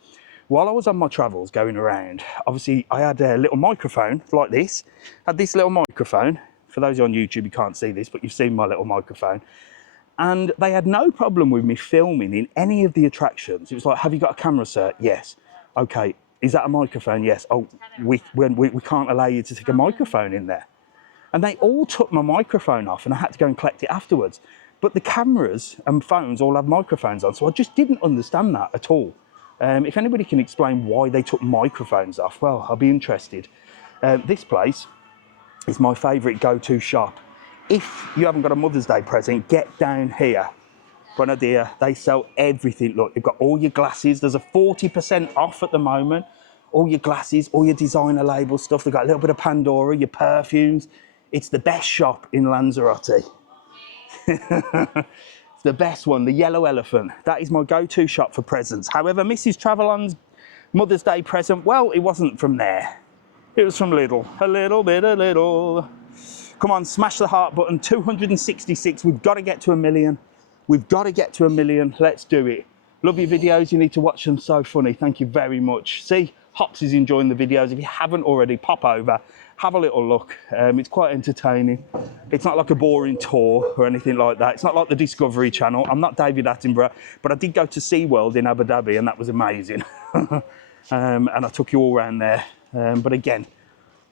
while I was on my travels going around, obviously I had a little microphone like this. I had this little microphone. For those on YouTube, you can't see this, but you've seen my little microphone. And they had no problem with me filming in any of the attractions. It was like, have you got a camera, sir? Yes. Okay, is that a microphone? Yes. Oh, we can't allow you to take a microphone in there. And they all took my microphone off and I had to go and collect it afterwards. But the cameras and phones all have microphones on, so I just didn't understand that at all. If anybody can explain why they took microphones off, well, I'll be interested. This place is my favourite go-to shop. If you haven't got a Mother's Day present, get down here. Buona dia, they sell everything. Look, you've got all your glasses. There's a 40% off at the moment. All your glasses, all your designer label stuff. They've got a little bit of Pandora, your perfumes. It's the best shop in Lanzarote. It's the best one, the Yellow Elephant. That is my go-to shop for presents. However, Mrs TravelOn's Mother's Day present, well, it wasn't from there. It was from Lidl. A little bit of Lidl. Come on, smash the heart button. 266. We've got to get to 1 million. We've got to get to 1 million. Let's do it. Love your videos. You need to watch them. So funny. Thank you very much. See, Hops is enjoying the videos. If you haven't already, pop over. Have a little look. It's quite entertaining. It's not like a boring tour or anything like that. It's not like the Discovery Channel. I'm not David Attenborough, but I did go to SeaWorld in Abu Dhabi and that was amazing. And I took you all around there. But again,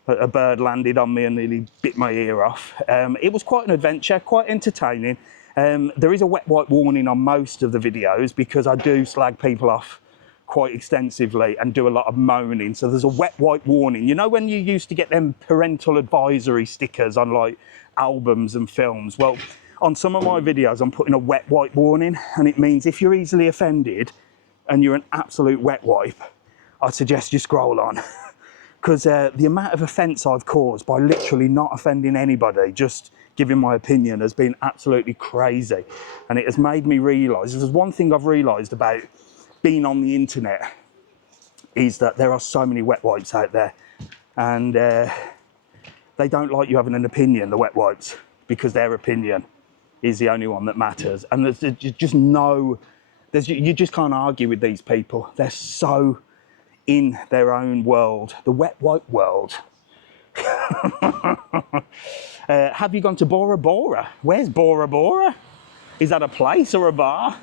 a bird landed on me and nearly bit my ear off. It was quite an adventure, quite entertaining. There is a wet wipe warning on most of the videos because I do slag people off quite extensively and do a lot of moaning. So there's a wet wipe warning. You know when you used to get them parental advisory stickers on like albums and films? Well, on some of my videos, I'm putting a wet wipe warning, and it means if you're easily offended and you're an absolute wet wipe, I suggest you scroll on. Because the amount of offence I've caused by literally not offending anybody, just giving my opinion, has been absolutely crazy. And it has made me realise, there's one thing I've realised about being on the internet, is that there are so many wet wipes out there. And they don't like you having an opinion, the wet wipes, because their opinion is the only one that matters. And there's just no, you just can't argue with these people. They're so in their own world, the wet wipe world. Have you gone to Bora Bora? Where's Bora Bora? Is that a place or a bar?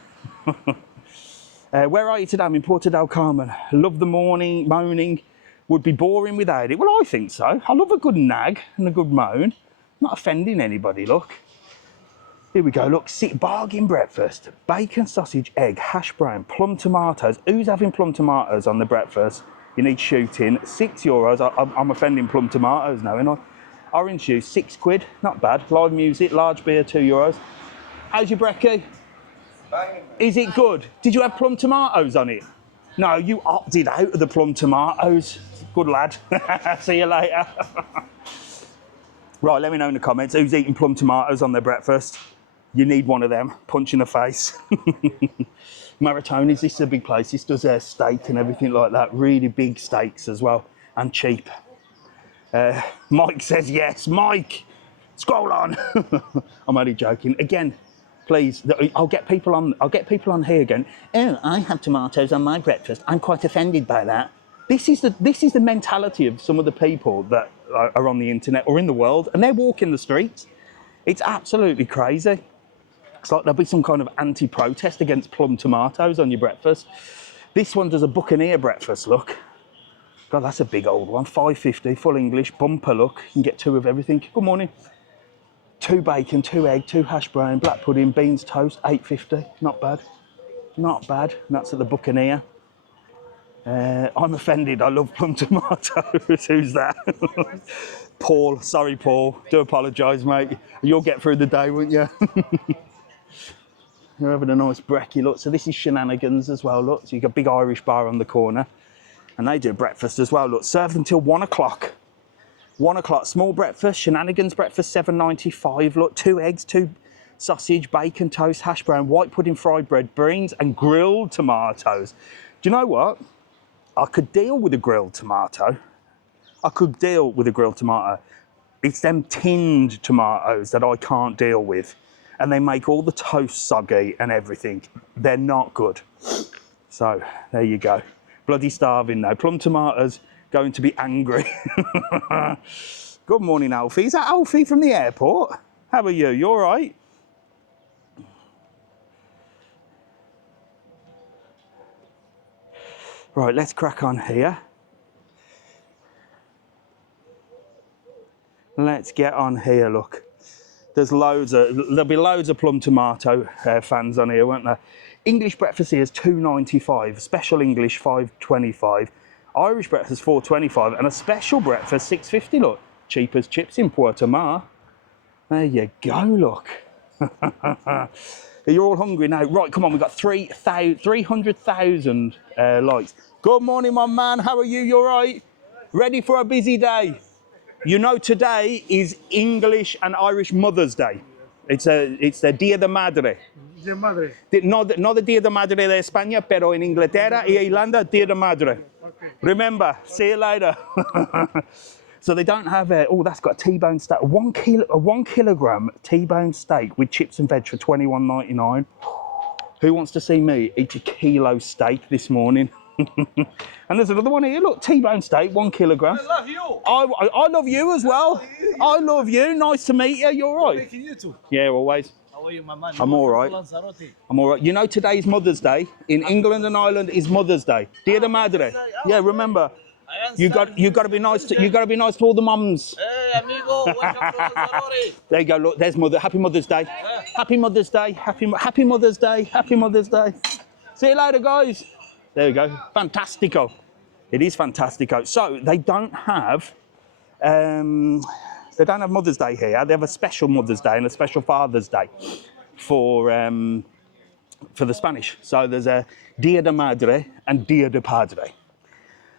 Where are you today? I'm in Puerto Del Carmen. Love the morning moaning. Would be boring without it. Well, I think so. I love a good nag and a good moan. Not offending anybody, look. Here we go, look, bargain breakfast. Bacon, sausage, egg, hash brown, plum tomatoes. Who's having plum tomatoes on the breakfast? You need shooting. €6. I'm offending plum tomatoes now, ain't I? Orange juice, £6, not bad. Live music, large beer, €2. How's your brekkie? Is it good? Did you have plum tomatoes on it? No, you opted out of the plum tomatoes. Good lad. See you later. Right, let me know in the comments who's eating plum tomatoes on their breakfast. You need one of them. Punch in the face. Maratonis, this is a big place. This does steak and everything like that. Really big steaks as well, and cheap. Mike says yes. Mike, scroll on. I'm only joking. Again, please, I'll get people on here again. Oh, I have tomatoes on my breakfast. I'm quite offended by that. This is the mentality of some of the people that are on the internet or in the world, and they're walking the streets. It's absolutely crazy. It's like there'll be some kind of anti-protest against plum tomatoes on your breakfast. This one does a Buccaneer breakfast, look. God, that's a big old one. $5.50, full English, bumper look. You can get 2 of everything. Good morning. 2 bacon, 2 egg, 2 hash brown, black pudding, beans, toast, $8.50. Not bad. Not bad. And that's at the Buccaneer. I'm offended. I love plum tomatoes. Who's that? Paul. Sorry, Paul. Do apologise, mate. You'll get through the day, won't you? You're having a nice brekkie, look. So this is Shenanigans as well, look. So you've got a big Irish bar on the corner. And they do breakfast as well, look. Served until 1 o'clock. 1 o'clock. Small breakfast. Shenanigans breakfast, $7.95. Look, 2 eggs, 2 sausage, bacon, toast, hash brown, white pudding, fried bread, beans, and grilled tomatoes. Do you know what? I could deal with a grilled tomato. I could deal with a grilled tomato. It's them tinned tomatoes that I can't deal with. And they make all the toast soggy and everything. They're not good. So, there you go. Bloody starving now. Plum tomatoes going to be angry. Good morning, Alfie. Is that Alfie from the airport? How are you? You all right? Right, let's crack on here. Let's get on here, look. There'll be loads of plum tomato fans on here, won't there? English breakfast here is $2.95, special English $5.25, Irish breakfast $4.25, and a special breakfast $6.50, look. Cheap as chips in Puerto Mar. There you go, look. You're all hungry now. Right, come on, we've got 300,000 likes. Good morning, my man. How are you? You all right? Ready for a busy day? You know, today is English and Irish Mother's Day. It's the Dia de Madre. De madre. No the Dia de Madre de España, pero en Inglaterra y Irlanda, Dia de Madre. Remember, see you later. So they don't have oh, that's got a T-bone steak. A 1 kilogram T-bone steak with chips and veg for $21.99. Who wants to see me eat a kilo steak this morning? And there's another one here. Look, T-bone steak, 1 kilogram. I love you. I love you as well. I love you. Nice to meet you. You all right? Making you too. Yeah, always. How are you, my man? I'm all right. Lanzarote. I'm all right. You know, today's Mother's Day in England and Ireland is Mother's Day. Dia de Madre. Yeah, remember. You got to be nice to all the mums. Hey, amigo, welcome to Lanzarote. There you go. Look, there's Mother. Happy Mother's Day. Happy Mother's Day. Happy Mother's Day. Happy Mother's Day. See you later, guys. There we go. Fantastico. It is fantastico. So they don't have Mother's Day here. They have a special Mother's Day and a special Father's Day for the Spanish. So there's a Dia de Madre and Dia de Padre.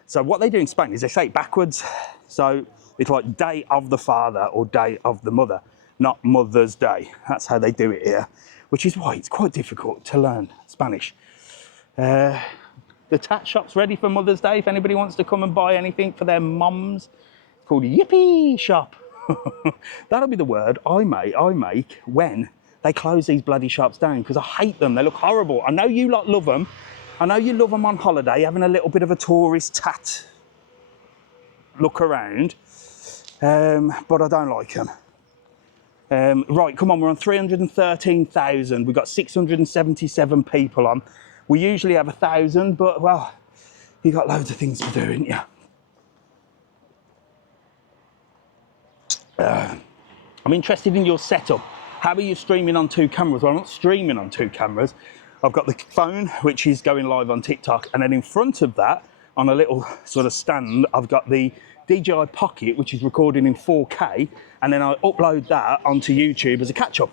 So what they do in Spain is they say it backwards. So it's like Day of the Father or Day of the Mother, not Mother's Day. That's how they do it here, which is why it's quite difficult to learn Spanish. The tat shop's ready for Mother's Day. If anybody wants to come and buy anything for their mums, it's called a Yippee shop. That'll be the word I make when they close these bloody shops down, because I hate them. They look horrible. I know you lot love them. I know you love them on holiday, having a little bit of a tourist tat look around, but I don't like them. Right, come on, we're on 313,000. We've got 677 people on. We usually have 1,000, but, well, you got loads of things to do, ain't you? I'm interested in your setup. How are you streaming on 2 cameras? Well, I'm not streaming on 2 cameras. I've got the phone, which is going live on TikTok, and then in front of that, on a little sort of stand, I've got the DJI Pocket, which is recording in 4K, and then I upload that onto YouTube as a catch-up.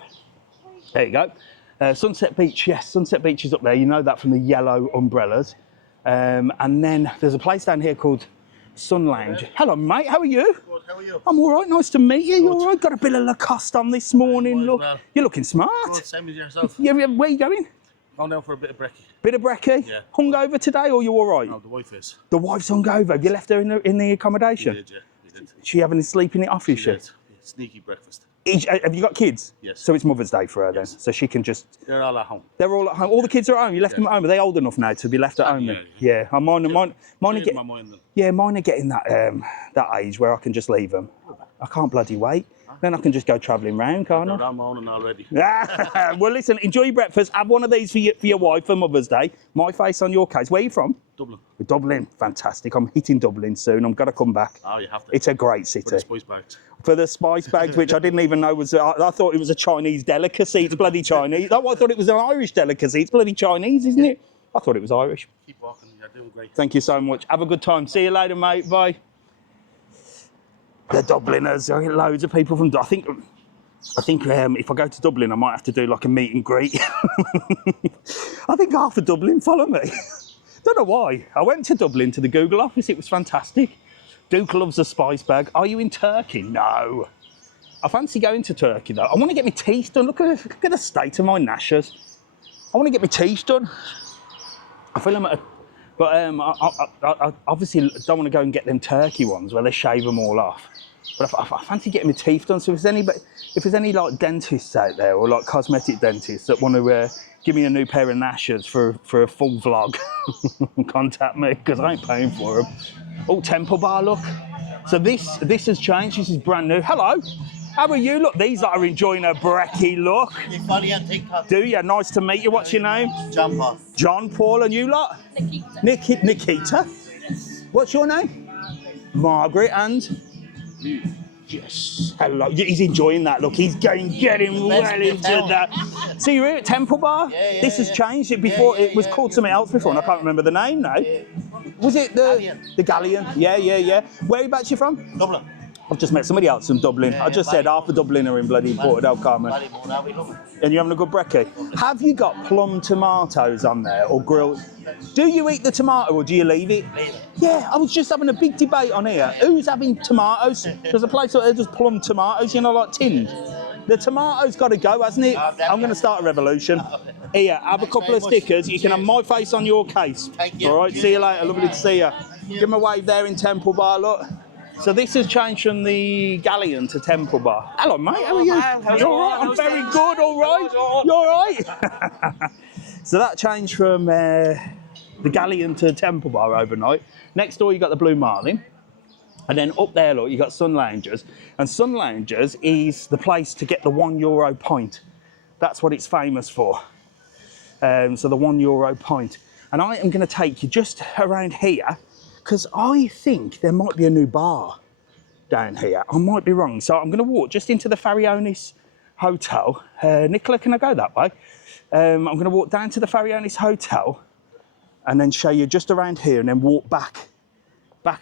There you go. Sunset Beach, yes, Sunset Beach is up there. You know that from the yellow umbrellas. And then there's a place down here called Sun Lounge. Hello, mate. How are you? Good, how are you? I'm all right. Nice to meet you. You all right? Got a bit of Lacoste on this morning. Look, well. you're looking smart. Good, same as yourself. Yeah, where are you going? Going down for a bit of brekkie. Bit of brekkie? Yeah. Hungover today, or you all right? No, the wife is. The wife's hungover. Have you left her in the accommodation? We did, yeah. We did. She having a sleep in the office? She did. Sneaky breakfast. Have you got kids? Yes. So it's Mother's Day for her then, Yes. so she can just... They're all at home. They're all at home. All the kids are at home. You left them at home. Are they old enough now to be left at home then? Yeah. Yeah. Mine are Changed my getting. mind then. Yeah, mine are getting that age where I can just leave them. I can't bloody wait. Then I can just go travelling round, can't They're I? on morning already. Well, listen. Enjoy your breakfast. Have one of these for your wife for Mother's Day. My face on your case. Where are you from? Dublin. Dublin. Fantastic. I'm hitting Dublin soon. I'm gonna come back. Oh, you have to. It's a great city. For the spice bags. For the spice bags, which I didn't even know was, I thought it was a Chinese delicacy. It's bloody Chinese. I thought it was an Irish delicacy. It's bloody Chinese, isn't it? I thought it was Irish. Keep walking. You're doing great. Thank you so much. Have a good time. See you later, mate. Bye. The Dubliners. I get loads of people from. I think if I go to Dublin, I might have to do like a meet and greet. I think half of Dublin follow me. Don't know why. I went to Dublin to the Google office. It was fantastic. Duke loves a spice bag. Are you in Turkey? No. I fancy going to Turkey though. I want to get my teeth done. Look at the state of my gnashers. I want to get my teeth done. I feel I'm at a, but I obviously don't want to go and get them Turkey ones where they shave them all off. But I fancy getting my teeth done. So if there's any like dentists out there or like cosmetic dentists that want to give me a new pair of Nashers for a full vlog, contact me because I ain't paying for them. Oh, Temple Bar, look. So this has changed. This is brand new. Hello. How are you? Look, these that are enjoying a brekkie, look. You funny on TikTok. Do you? Nice to meet you. What's your name? John Paul. John Paul, and you lot? Nikita. Nikita? What's your name? Margaret and? Yes. Hello. He's enjoying that. Look, he's getting well into that. So you're here at Temple Bar? Yeah, This has changed. It before it was called something else before, and I can't remember the name now. Was it the Galleon? Yeah. Whereabouts you from? Dublin. I've just met somebody else from Dublin. I just said half a Dubliner in bloody Puerto Del Carmen. And you're having a good brekkie. Have you got plum tomatoes on there or grilled? Do you eat the tomato or do you leave it? Leave it. Yeah, I was just having a big debate on here. Who's having tomatoes? There's a place where there's plum tomatoes, you know, like tinned. The tomato's got to go, hasn't it? I'm going to start a revolution. Here, have a couple of stickers. You can have my face on your case. Thank you. All right, see you later. Lovely to see you. Give him a wave there in Temple Bar, look. So this has changed from the Galleon to Temple Bar. Hello, mate. How are you? You're all right. I'm very good. All right. You're all right. So that changed from the Galleon to Temple Bar overnight. Next door, you got the Blue Marlin. And then up there, look, you got Sun Loungers. And Sun Loungers is the place to get the €1 pint. That's what it's famous for. So the €1 pint. And I am going to take you just around here because I think there might be a new bar down here. I might be wrong. So I'm going to walk just into the Farionis Hotel. Nicola, can I go that way? I'm going to walk down to the Farionis Hotel and then show you just around here and then walk back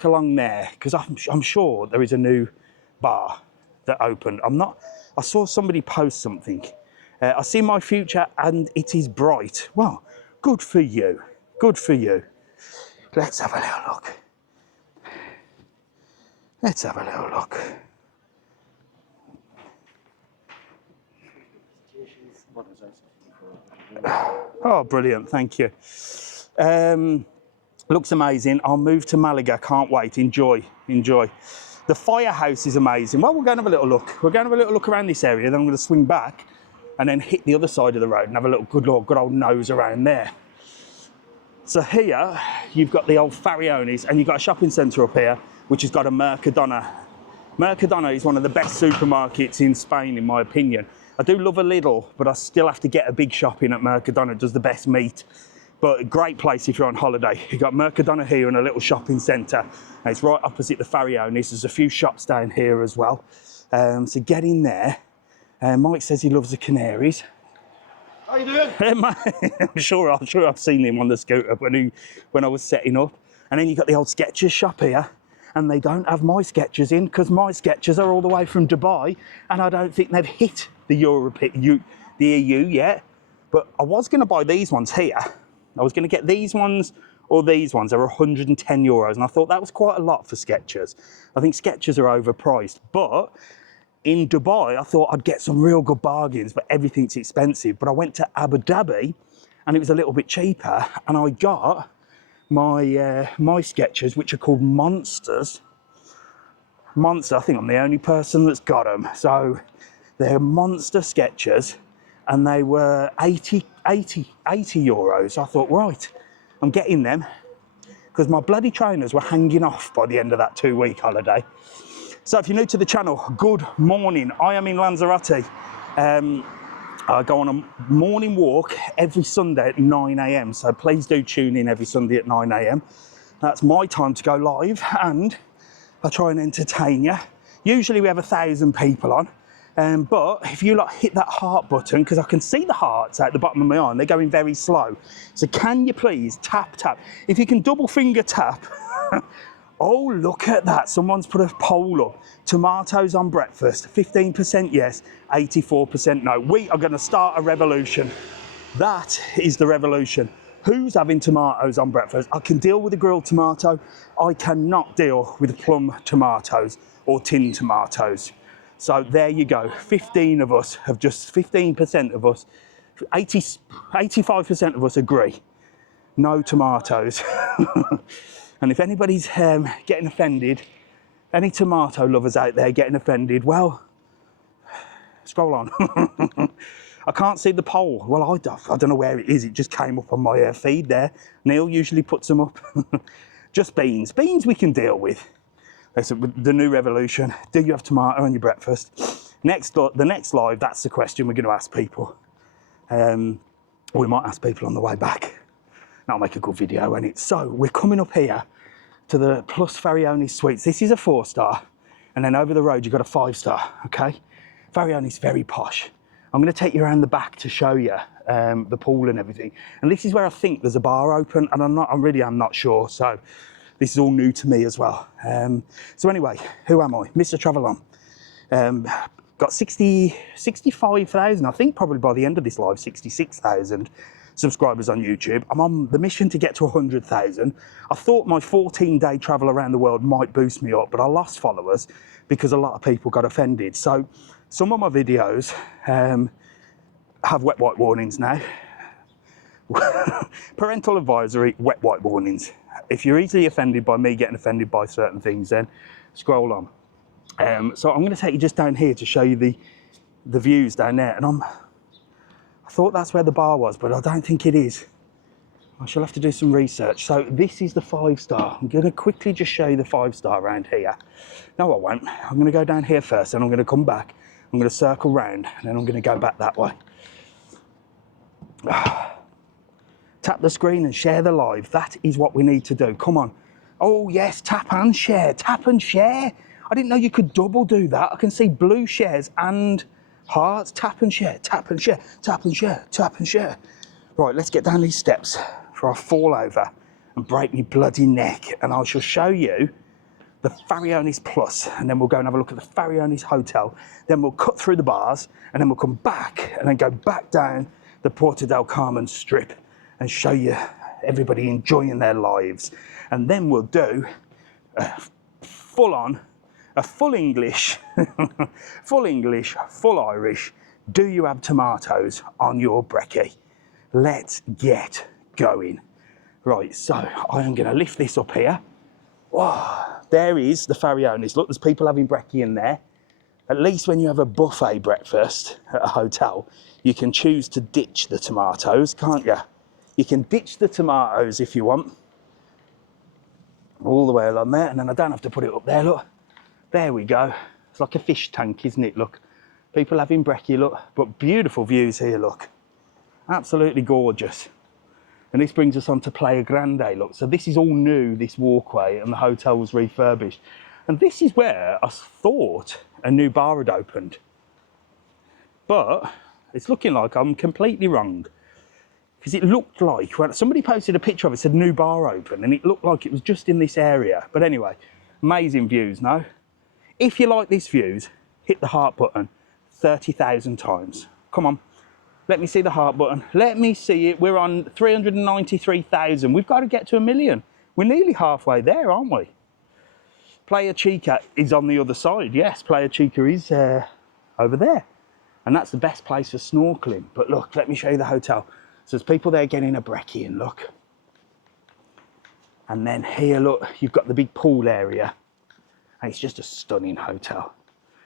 along there because I'm sure there is a new bar that opened. I saw somebody post something. I see my future and it is bright. Well, good for you. Good for you. Let's have a little look. Let's have a little look. Oh, brilliant. Thank you. Looks amazing. I'll move to Malaga. Can't wait. Enjoy. The firehouse is amazing. Well, we're going to have a little look. We're going to have a little look around this area. Then I'm going to swing back and then hit the other side of the road and have a little good old nose around there. So here, you've got the old Farionis and you've got a shopping centre up here, which has got a Mercadona. Mercadona is one of the best supermarkets in Spain, in my opinion. I do love a Lidl, but I still have to get a big shop in at Mercadona. It does the best meat. But a great place if you're on holiday. You've got Mercadona here and a little shopping centre. And it's right opposite the Farionis. There's a few shops down here as well. So get in there. Mike says he loves the Canaries. How you doing? I'm sure I've seen him on the scooter when I was setting up. And then you've got the old Skechers shop here. And they don't have my Skechers in because my Skechers are all the way from Dubai. And I don't think they've hit the EU yet. But I was going to buy these ones here. I was going to get these ones or these ones. They're €110. And I thought that was quite a lot for Skechers. I think Skechers are overpriced. But in Dubai, I thought I'd get some real good bargains, but everything's expensive. But I went to Abu Dhabi and it was a little bit cheaper. And I got my my Skechers, which are called Monsters. Monster, I think I'm the only person that's got them. So they're Monster Skechers and they were €80. I thought, right, I'm getting them because my bloody trainers were hanging off by the end of that 2-week holiday. So if you're new to the channel, good morning. I am in Lanzarote. I go on a morning walk every Sunday at 9 AM. So please do tune in every Sunday at 9 AM. That's my time to go live and I try and entertain you. Usually we have 1,000 people on. But if you like hit that heart button, because I can see the hearts at the bottom of my eye, and they're going very slow. So can you please tap. If you can double finger tap. Oh, look at that. Someone's put a poll up. Tomatoes on breakfast, 15% yes, 84% no. We are going to start a revolution. That is the revolution. Who's having tomatoes on breakfast? I can deal with a grilled tomato. I cannot deal with plum tomatoes or tin tomatoes. So there you go. 15% of us, 85% of us agree. No tomatoes. And if anybody's getting offended, any tomato lovers out there getting offended, well, scroll on. I can't see the poll. Well, I don't know where it is. It just came up on my feed there. Neil usually puts them up. Just beans. Beans we can deal with. With the new revolution. Do you have tomato on your breakfast? The next live, that's the question we're going to ask people. We might ask people on the way back. That'll make a good video, won't it? So we're coming up here to the Plus Farioni Suites. This is a 4-star, and then over the road you've got a 5-star. Okay, Farioni's very posh. I'm going to take you around the back to show you the pool and everything. And this is where I think there's a bar open, and I really am not sure. So this is all new to me as well. So anyway, who am I? Mr TravelON. Got 65,000, I think probably by the end of this live, 66,000 subscribers on YouTube. I'm on the mission to get to 100,000. I thought my 14-day travel around the world might boost me up, but I lost followers because a lot of people got offended. So some of my videos have wet wipe warnings now. Parental advisory, wet wipe warnings. If you're easily offended by me getting offended by certain things, then scroll on. So I'm going to take you just down here to show you the views down there. And I thought that's where the bar was, but I don't think it is. I shall have to do some research. So this is the 5-star. I'm going to quickly just show you the 5-star around here. No, I won't. I'm going to go down here first, and I'm going to come back. I'm going to circle round, and then I'm going to go back that way. Tap the screen and share the live. That is what we need to do. Come on. Oh yes, tap and share. Tap and share. I didn't know you could double do that. I can see blue shares and hearts. Tap and share, tap and share, tap and share, tap and share. Right, let's get down these steps before I fall over and break my bloody neck. And I shall show you the Farioni's Plus, and then we'll go and have a look at the Farioni's Hotel. Then we'll cut through the bars, and then we'll come back and then go back down the Puerto Del Carmen Strip and show you everybody enjoying their lives. And then we'll do a full English, full Irish, do you have tomatoes on your brekkie? Let's get going. Right, so I am going to lift this up here. Whoa, there is the Farioni's. Look, there's people having brekkie in there. At least when you have a buffet breakfast at a hotel, you can choose to ditch the tomatoes, can't you? You can ditch the tomatoes if you want. All the way along there, and then I don't have to put it up there, look. There we go. It's like a fish tank, isn't it? Look, people having brekkie, look. But beautiful views here, look. Absolutely gorgeous. And this brings us on to Playa Grande, look. So this is all new, this walkway, and the hotel was refurbished. And this is where I thought a new bar had opened. But it's looking like I'm completely wrong. Because it looked like, when somebody posted a picture of it, said new bar open, and it looked like it was just in this area. But anyway, amazing views, no? If you like these views, hit the heart button 30,000 times. Come on, let me see the heart button. Let me see it. We're on 393,000. We've got to get to 1 million. We're nearly halfway there, aren't we? Playa Chica is on the other side. Yes, Playa Chica is over there. And that's the best place for snorkeling. But look, let me show you the hotel. So there's people there getting a brekkie in, look. And then here, look, you've got the big pool area. And it's just a stunning hotel.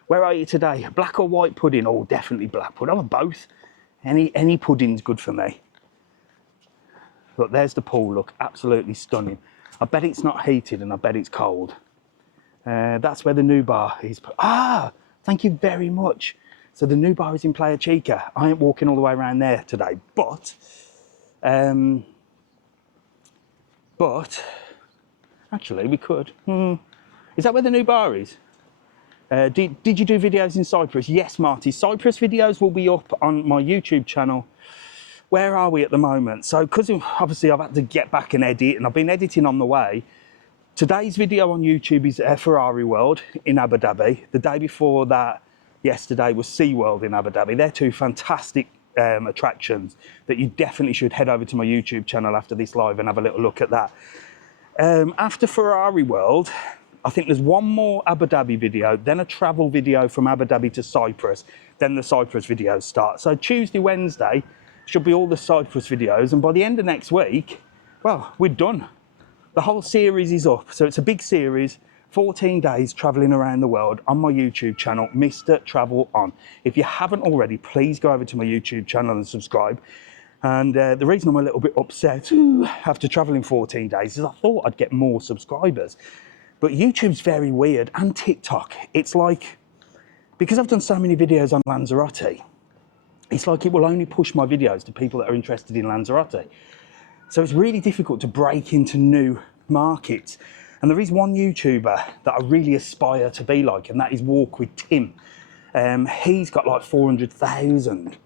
Where are you today? Black or white pudding? Oh, definitely black pudding. I'm both. Any pudding's good for me. Look, there's the pool, look, absolutely stunning. I bet it's not heated and I bet it's cold. That's where the new bar is. Ah, thank you very much. So the new bar is in Playa Chica. I ain't walking all the way around there today, but actually we could. Is that where the new bar is? Did you do videos in Cyprus? Yes, Marty. Cyprus videos will be up on my YouTube channel. Where are we at the moment? So, because obviously I've had to get back and edit, and I've been editing on the way. Today's video on YouTube is Ferrari World in Abu Dhabi. The day before that, yesterday, was SeaWorld in Abu Dhabi. They're two fantastic attractions that you definitely should head over to my YouTube channel after this live and have a little look at that. After Ferrari World, I think there's one more Abu Dhabi video, then a travel video from Abu Dhabi to Cyprus, then the Cyprus videos start. So Tuesday, Wednesday should be all the Cyprus videos, and by the end of next week, well, we're done. The whole series is up. So it's a big series, 14 days traveling around the world on my YouTube channel, Mr TravelON. If you haven't already, please go over to my YouTube channel and subscribe. And the reason I'm a little bit upset after traveling 14 days is I thought I'd get more subscribers. But YouTube's very weird, and TikTok. It's like, because I've done so many videos on Lanzarote, it's like it will only push my videos to people that are interested in Lanzarote. So it's really difficult to break into new markets. And there is one YouTuber that I really aspire to be like, and that is Walk with Tim. He's got like 400,000.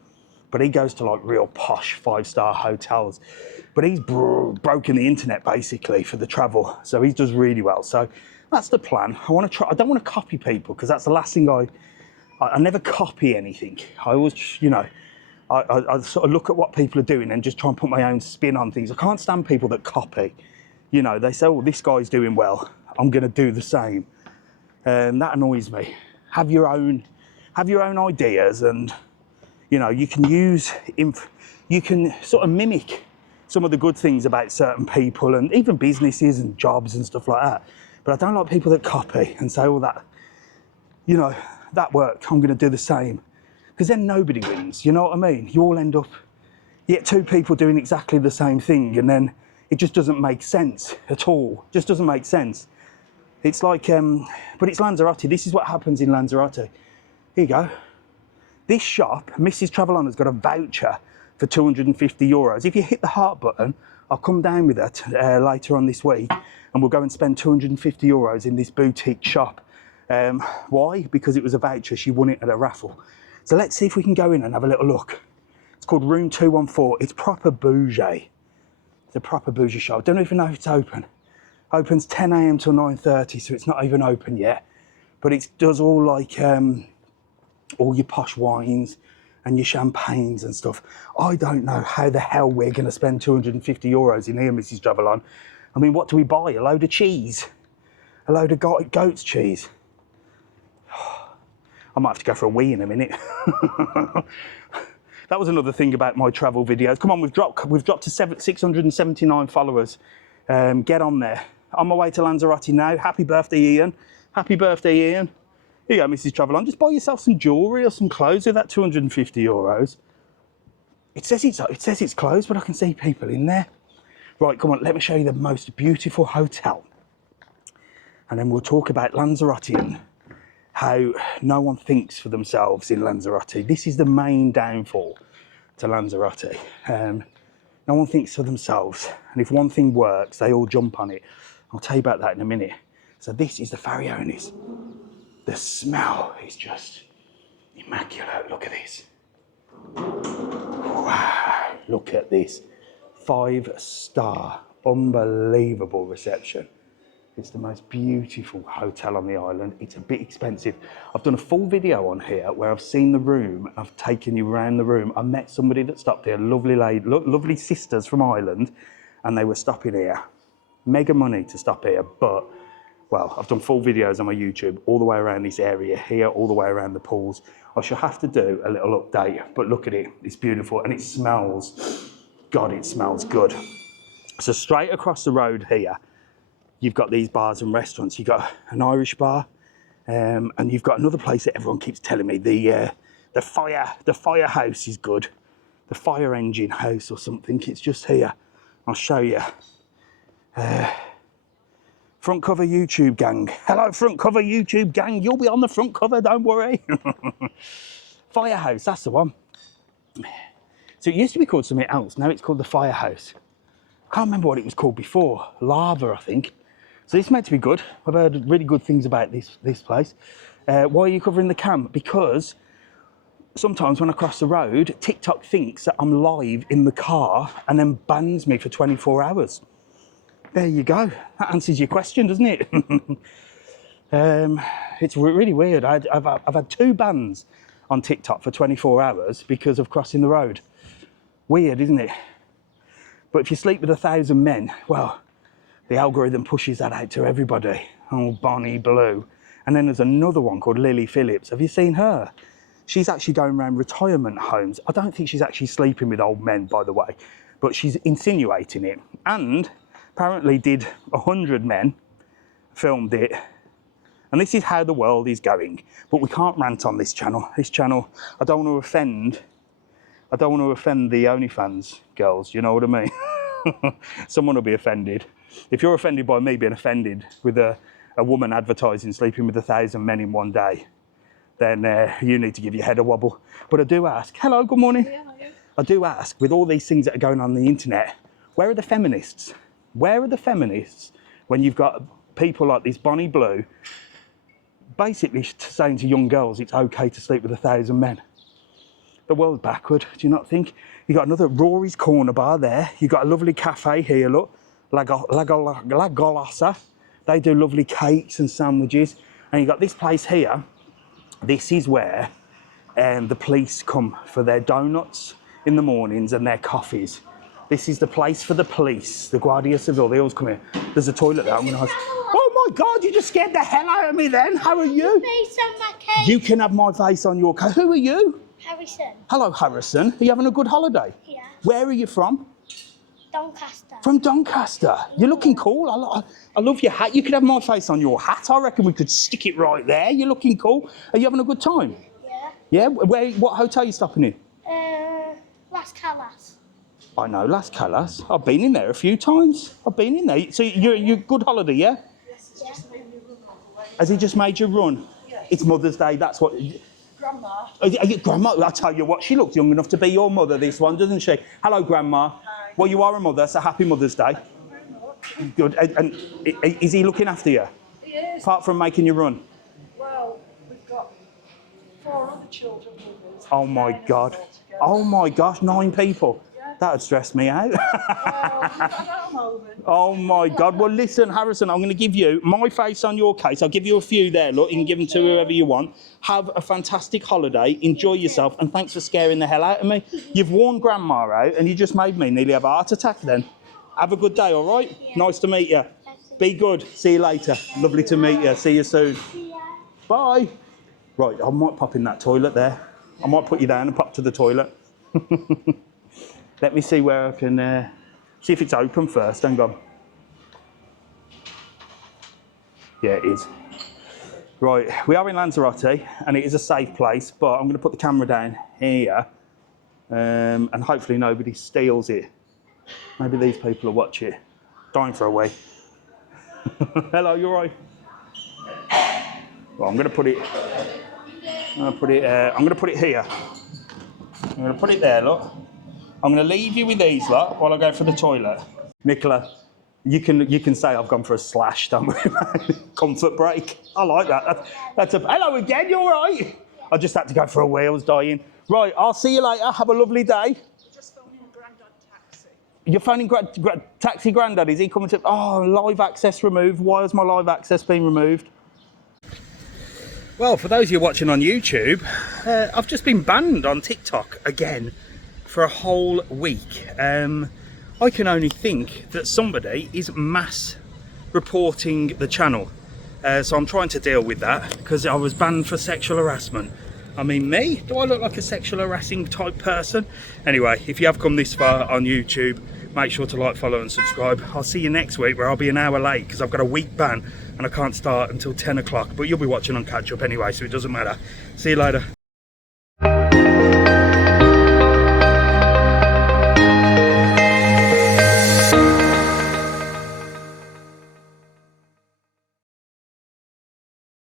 But he goes to like real posh 5-star hotels. But he's broken the internet basically for the travel. So he does really well. So that's the plan. I want to try. I don't want to copy people because that's the last thing I never copy anything. I always, you know, I sort of look at what people are doing and just try and put my own spin on things. I can't stand people that copy. You know, they say, oh, this guy's doing well, I'm going to do the same. That annoys me. Have your own ideas, and you know, you can sort of mimic some of the good things about certain people and even businesses and jobs and stuff like that. But I don't like people that copy and say, oh, that, you know, that worked, I'm going to do the same. Because then nobody wins, you know what I mean? You all end up, you get two people doing exactly the same thing, and then it just doesn't make sense at all. It just doesn't make sense. It's like, but it's Lanzarote. This is what happens in Lanzarote. Here you go. This shop, Mrs TravelON, has got a voucher for €250. If you hit the heart button, I'll come down with it later on this week, and we'll go and spend €250 in this boutique shop. Why? Because it was a voucher. She won it at a raffle. So let's see if we can go in and have a little look. It's called Room 214. It's proper bougie. It's a proper bougie shop. I don't even know if it's open. Opens 10 AM till 9:30, so it's not even open yet. But it does all like all your posh wines and your champagnes and stuff. I don't know how the hell we're going to spend €250 in here, Mrs TravelON. I mean, what do we buy? A load of cheese? A load of goat's cheese? I might have to go for a wee in a minute. That was another thing about my travel videos. Come on, we've dropped to 679 followers. Get on there. On my way to Lanzarote now. Happy birthday, Ian. Happy birthday, Ian. Here you go, Mrs TravelON. Just buy yourself some jewellery or some clothes with that €250. It says it's closed, but I can see people in there. Right, come on, let me show you the most beautiful hotel. And then we'll talk about Lanzarote and how no one thinks for themselves in Lanzarote. This is the main downfall to Lanzarote. No one thinks for themselves. And if one thing works, they all jump on it. I'll tell you about that in a minute. So this is the Farallones. The smell is just immaculate. Look at this. Wow, look at this. 5-star, unbelievable reception. It's the most beautiful hotel on the island. It's a bit expensive. I've done a full video on here where I've seen the room. I've taken you around the room. I met somebody that stopped here, lovely lady, lovely sisters from Ireland, and they were stopping here. Mega money to stop here, but, well, I've done full videos on my YouTube all the way around this area here, all the way around the pools. I shall have to do a little update, but look at it. It's beautiful, and it smells, God, it smells good. So straight across the road here, you've got these bars and restaurants. You've got an Irish bar, and you've got another place that everyone keeps telling me, the firehouse is good. The fire engine house or something. It's just here. I'll show you. Front cover YouTube gang. Hello, front cover YouTube gang. You'll be on the front cover, don't worry. Firehouse, that's the one. So it used to be called something else. Now it's called the Firehouse. I can't remember what it was called before. Lava, I think. So it's meant to be good. I've heard really good things about this place. Why are you covering the cam? Because sometimes when I cross the road, TikTok thinks that I'm live in the car and then bans me for 24 hours. There you go. That answers your question, doesn't it? It's really weird. I've had 2 bans on TikTok for 24 hours because of crossing the road. Weird, isn't it? But if you sleep with 1,000 men, well, the algorithm pushes that out to everybody. Oh, Bonnie Blue. And then there's another one called Lily Phillips. Have you seen her? She's actually going around retirement homes. I don't think she's actually sleeping with old men, by the way, but she's insinuating it. And apparently did 100 men, filmed it, And this is how the world is going. But we can't rant on this channel. This channel, I don't want to offend the OnlyFans girls, you know what I mean? Someone will be offended. If you're offended by me being offended with a woman advertising sleeping with 1,000 men in one day, then you need to give your head a wobble. But I do ask, hello, good morning. Yeah, yeah. I do ask, with all these things that are going on the internet, where are the feminists? Where are the feminists when you've got people like this Bonnie Blue basically saying to young girls it's okay to sleep with 1,000 men? The world's backward, do you not think? You've got another Rory's Corner Bar there. You've got a lovely cafe here, look. La Golosa. They do lovely cakes and sandwiches. And you've got this place here. This is where the police come for their donuts in the mornings and their coffees. This is the place for the police, the Guardia Civil. They always come here. There's a toilet there. Oh my God, you just scared the hell out of me then. How are you? Face on my cake. You can have my face on your cake. Who are you? Harrison. Hello, Harrison. Are you having a good holiday? Yeah. Where are you from? Doncaster. From Doncaster. You're looking cool. I love your hat. You could have my face on your hat. I reckon we could stick it right there. You're looking cool. Are you having a good time? Yeah. Yeah? What hotel are you stopping in? Las Calas. I know, Las Calas. I've been in there a few times. I've been in there. So you're good holiday, yeah? Yeah. Has he just made you run? It's Mother's Day, that's what... Grandma. Grandma, I'll tell you what, she looks young enough to be your mother, this one, doesn't she? Hello, Grandma. Hi. Well, you are a mother, so happy Mother's Day. Good. And is he looking after you? He is. Apart from making you run? Well, we've got 4 other children with us. Oh, my 9 of us God. altogether. Oh, my gosh, 9 people. That would stress me out. Well, at the moment. Oh, my God. Well, listen, Harrison, I'm going to give you my face on your case. I'll give you a few there. Look, you can give them to whoever you want. Have a fantastic holiday. Enjoy yourself. And thanks for scaring the hell out of me. You've worn Grandma out and you just made me nearly have a heart attack then. Have a good day, all right? Yeah. Nice to meet you. Be good. See you later. Lovely to meet you. See you soon. Yeah. Bye. Right, I might pop in that toilet there. I might put you down and pop to the toilet. Let me see where I can, see if it's open first. Hang on. Yeah, it is. Right, we are in Lanzarote and it is a safe place, but I'm going to put the camera down here and hopefully nobody steals it. Maybe these people will watch it. Dying for a wee. Hello, you all right? Well, I'm going to put it. I'm going to put it here. I'm going to put it there. Look. I'm going to leave you with these lot while I go for the toilet. Nicola, you can say I've gone for a slash, don't worry about it. Comfort break. I like that. That's a hello again. You all right? I just had to go for a wee. I was dying. Right. I'll see you later. Have a lovely day. Just phoning Grandad taxi. You're phoning taxi Grandad, is he coming to... Oh, live access removed. Why has my live access been removed? Well, for those of you watching on YouTube, I've just been banned on TikTok again for a whole week. I can only think that somebody is mass reporting the channel. So I'm trying to deal with that because I was banned for sexual harassment. I mean, me? Do I look like a sexual harassing type person? Anyway, if you have come this far on YouTube, make sure to like, follow and subscribe. I'll see you next week where I'll be an hour late because I've got a week ban and I can't start until 10 o'clock. But you'll be watching on catch up anyway, so it doesn't matter. See you later.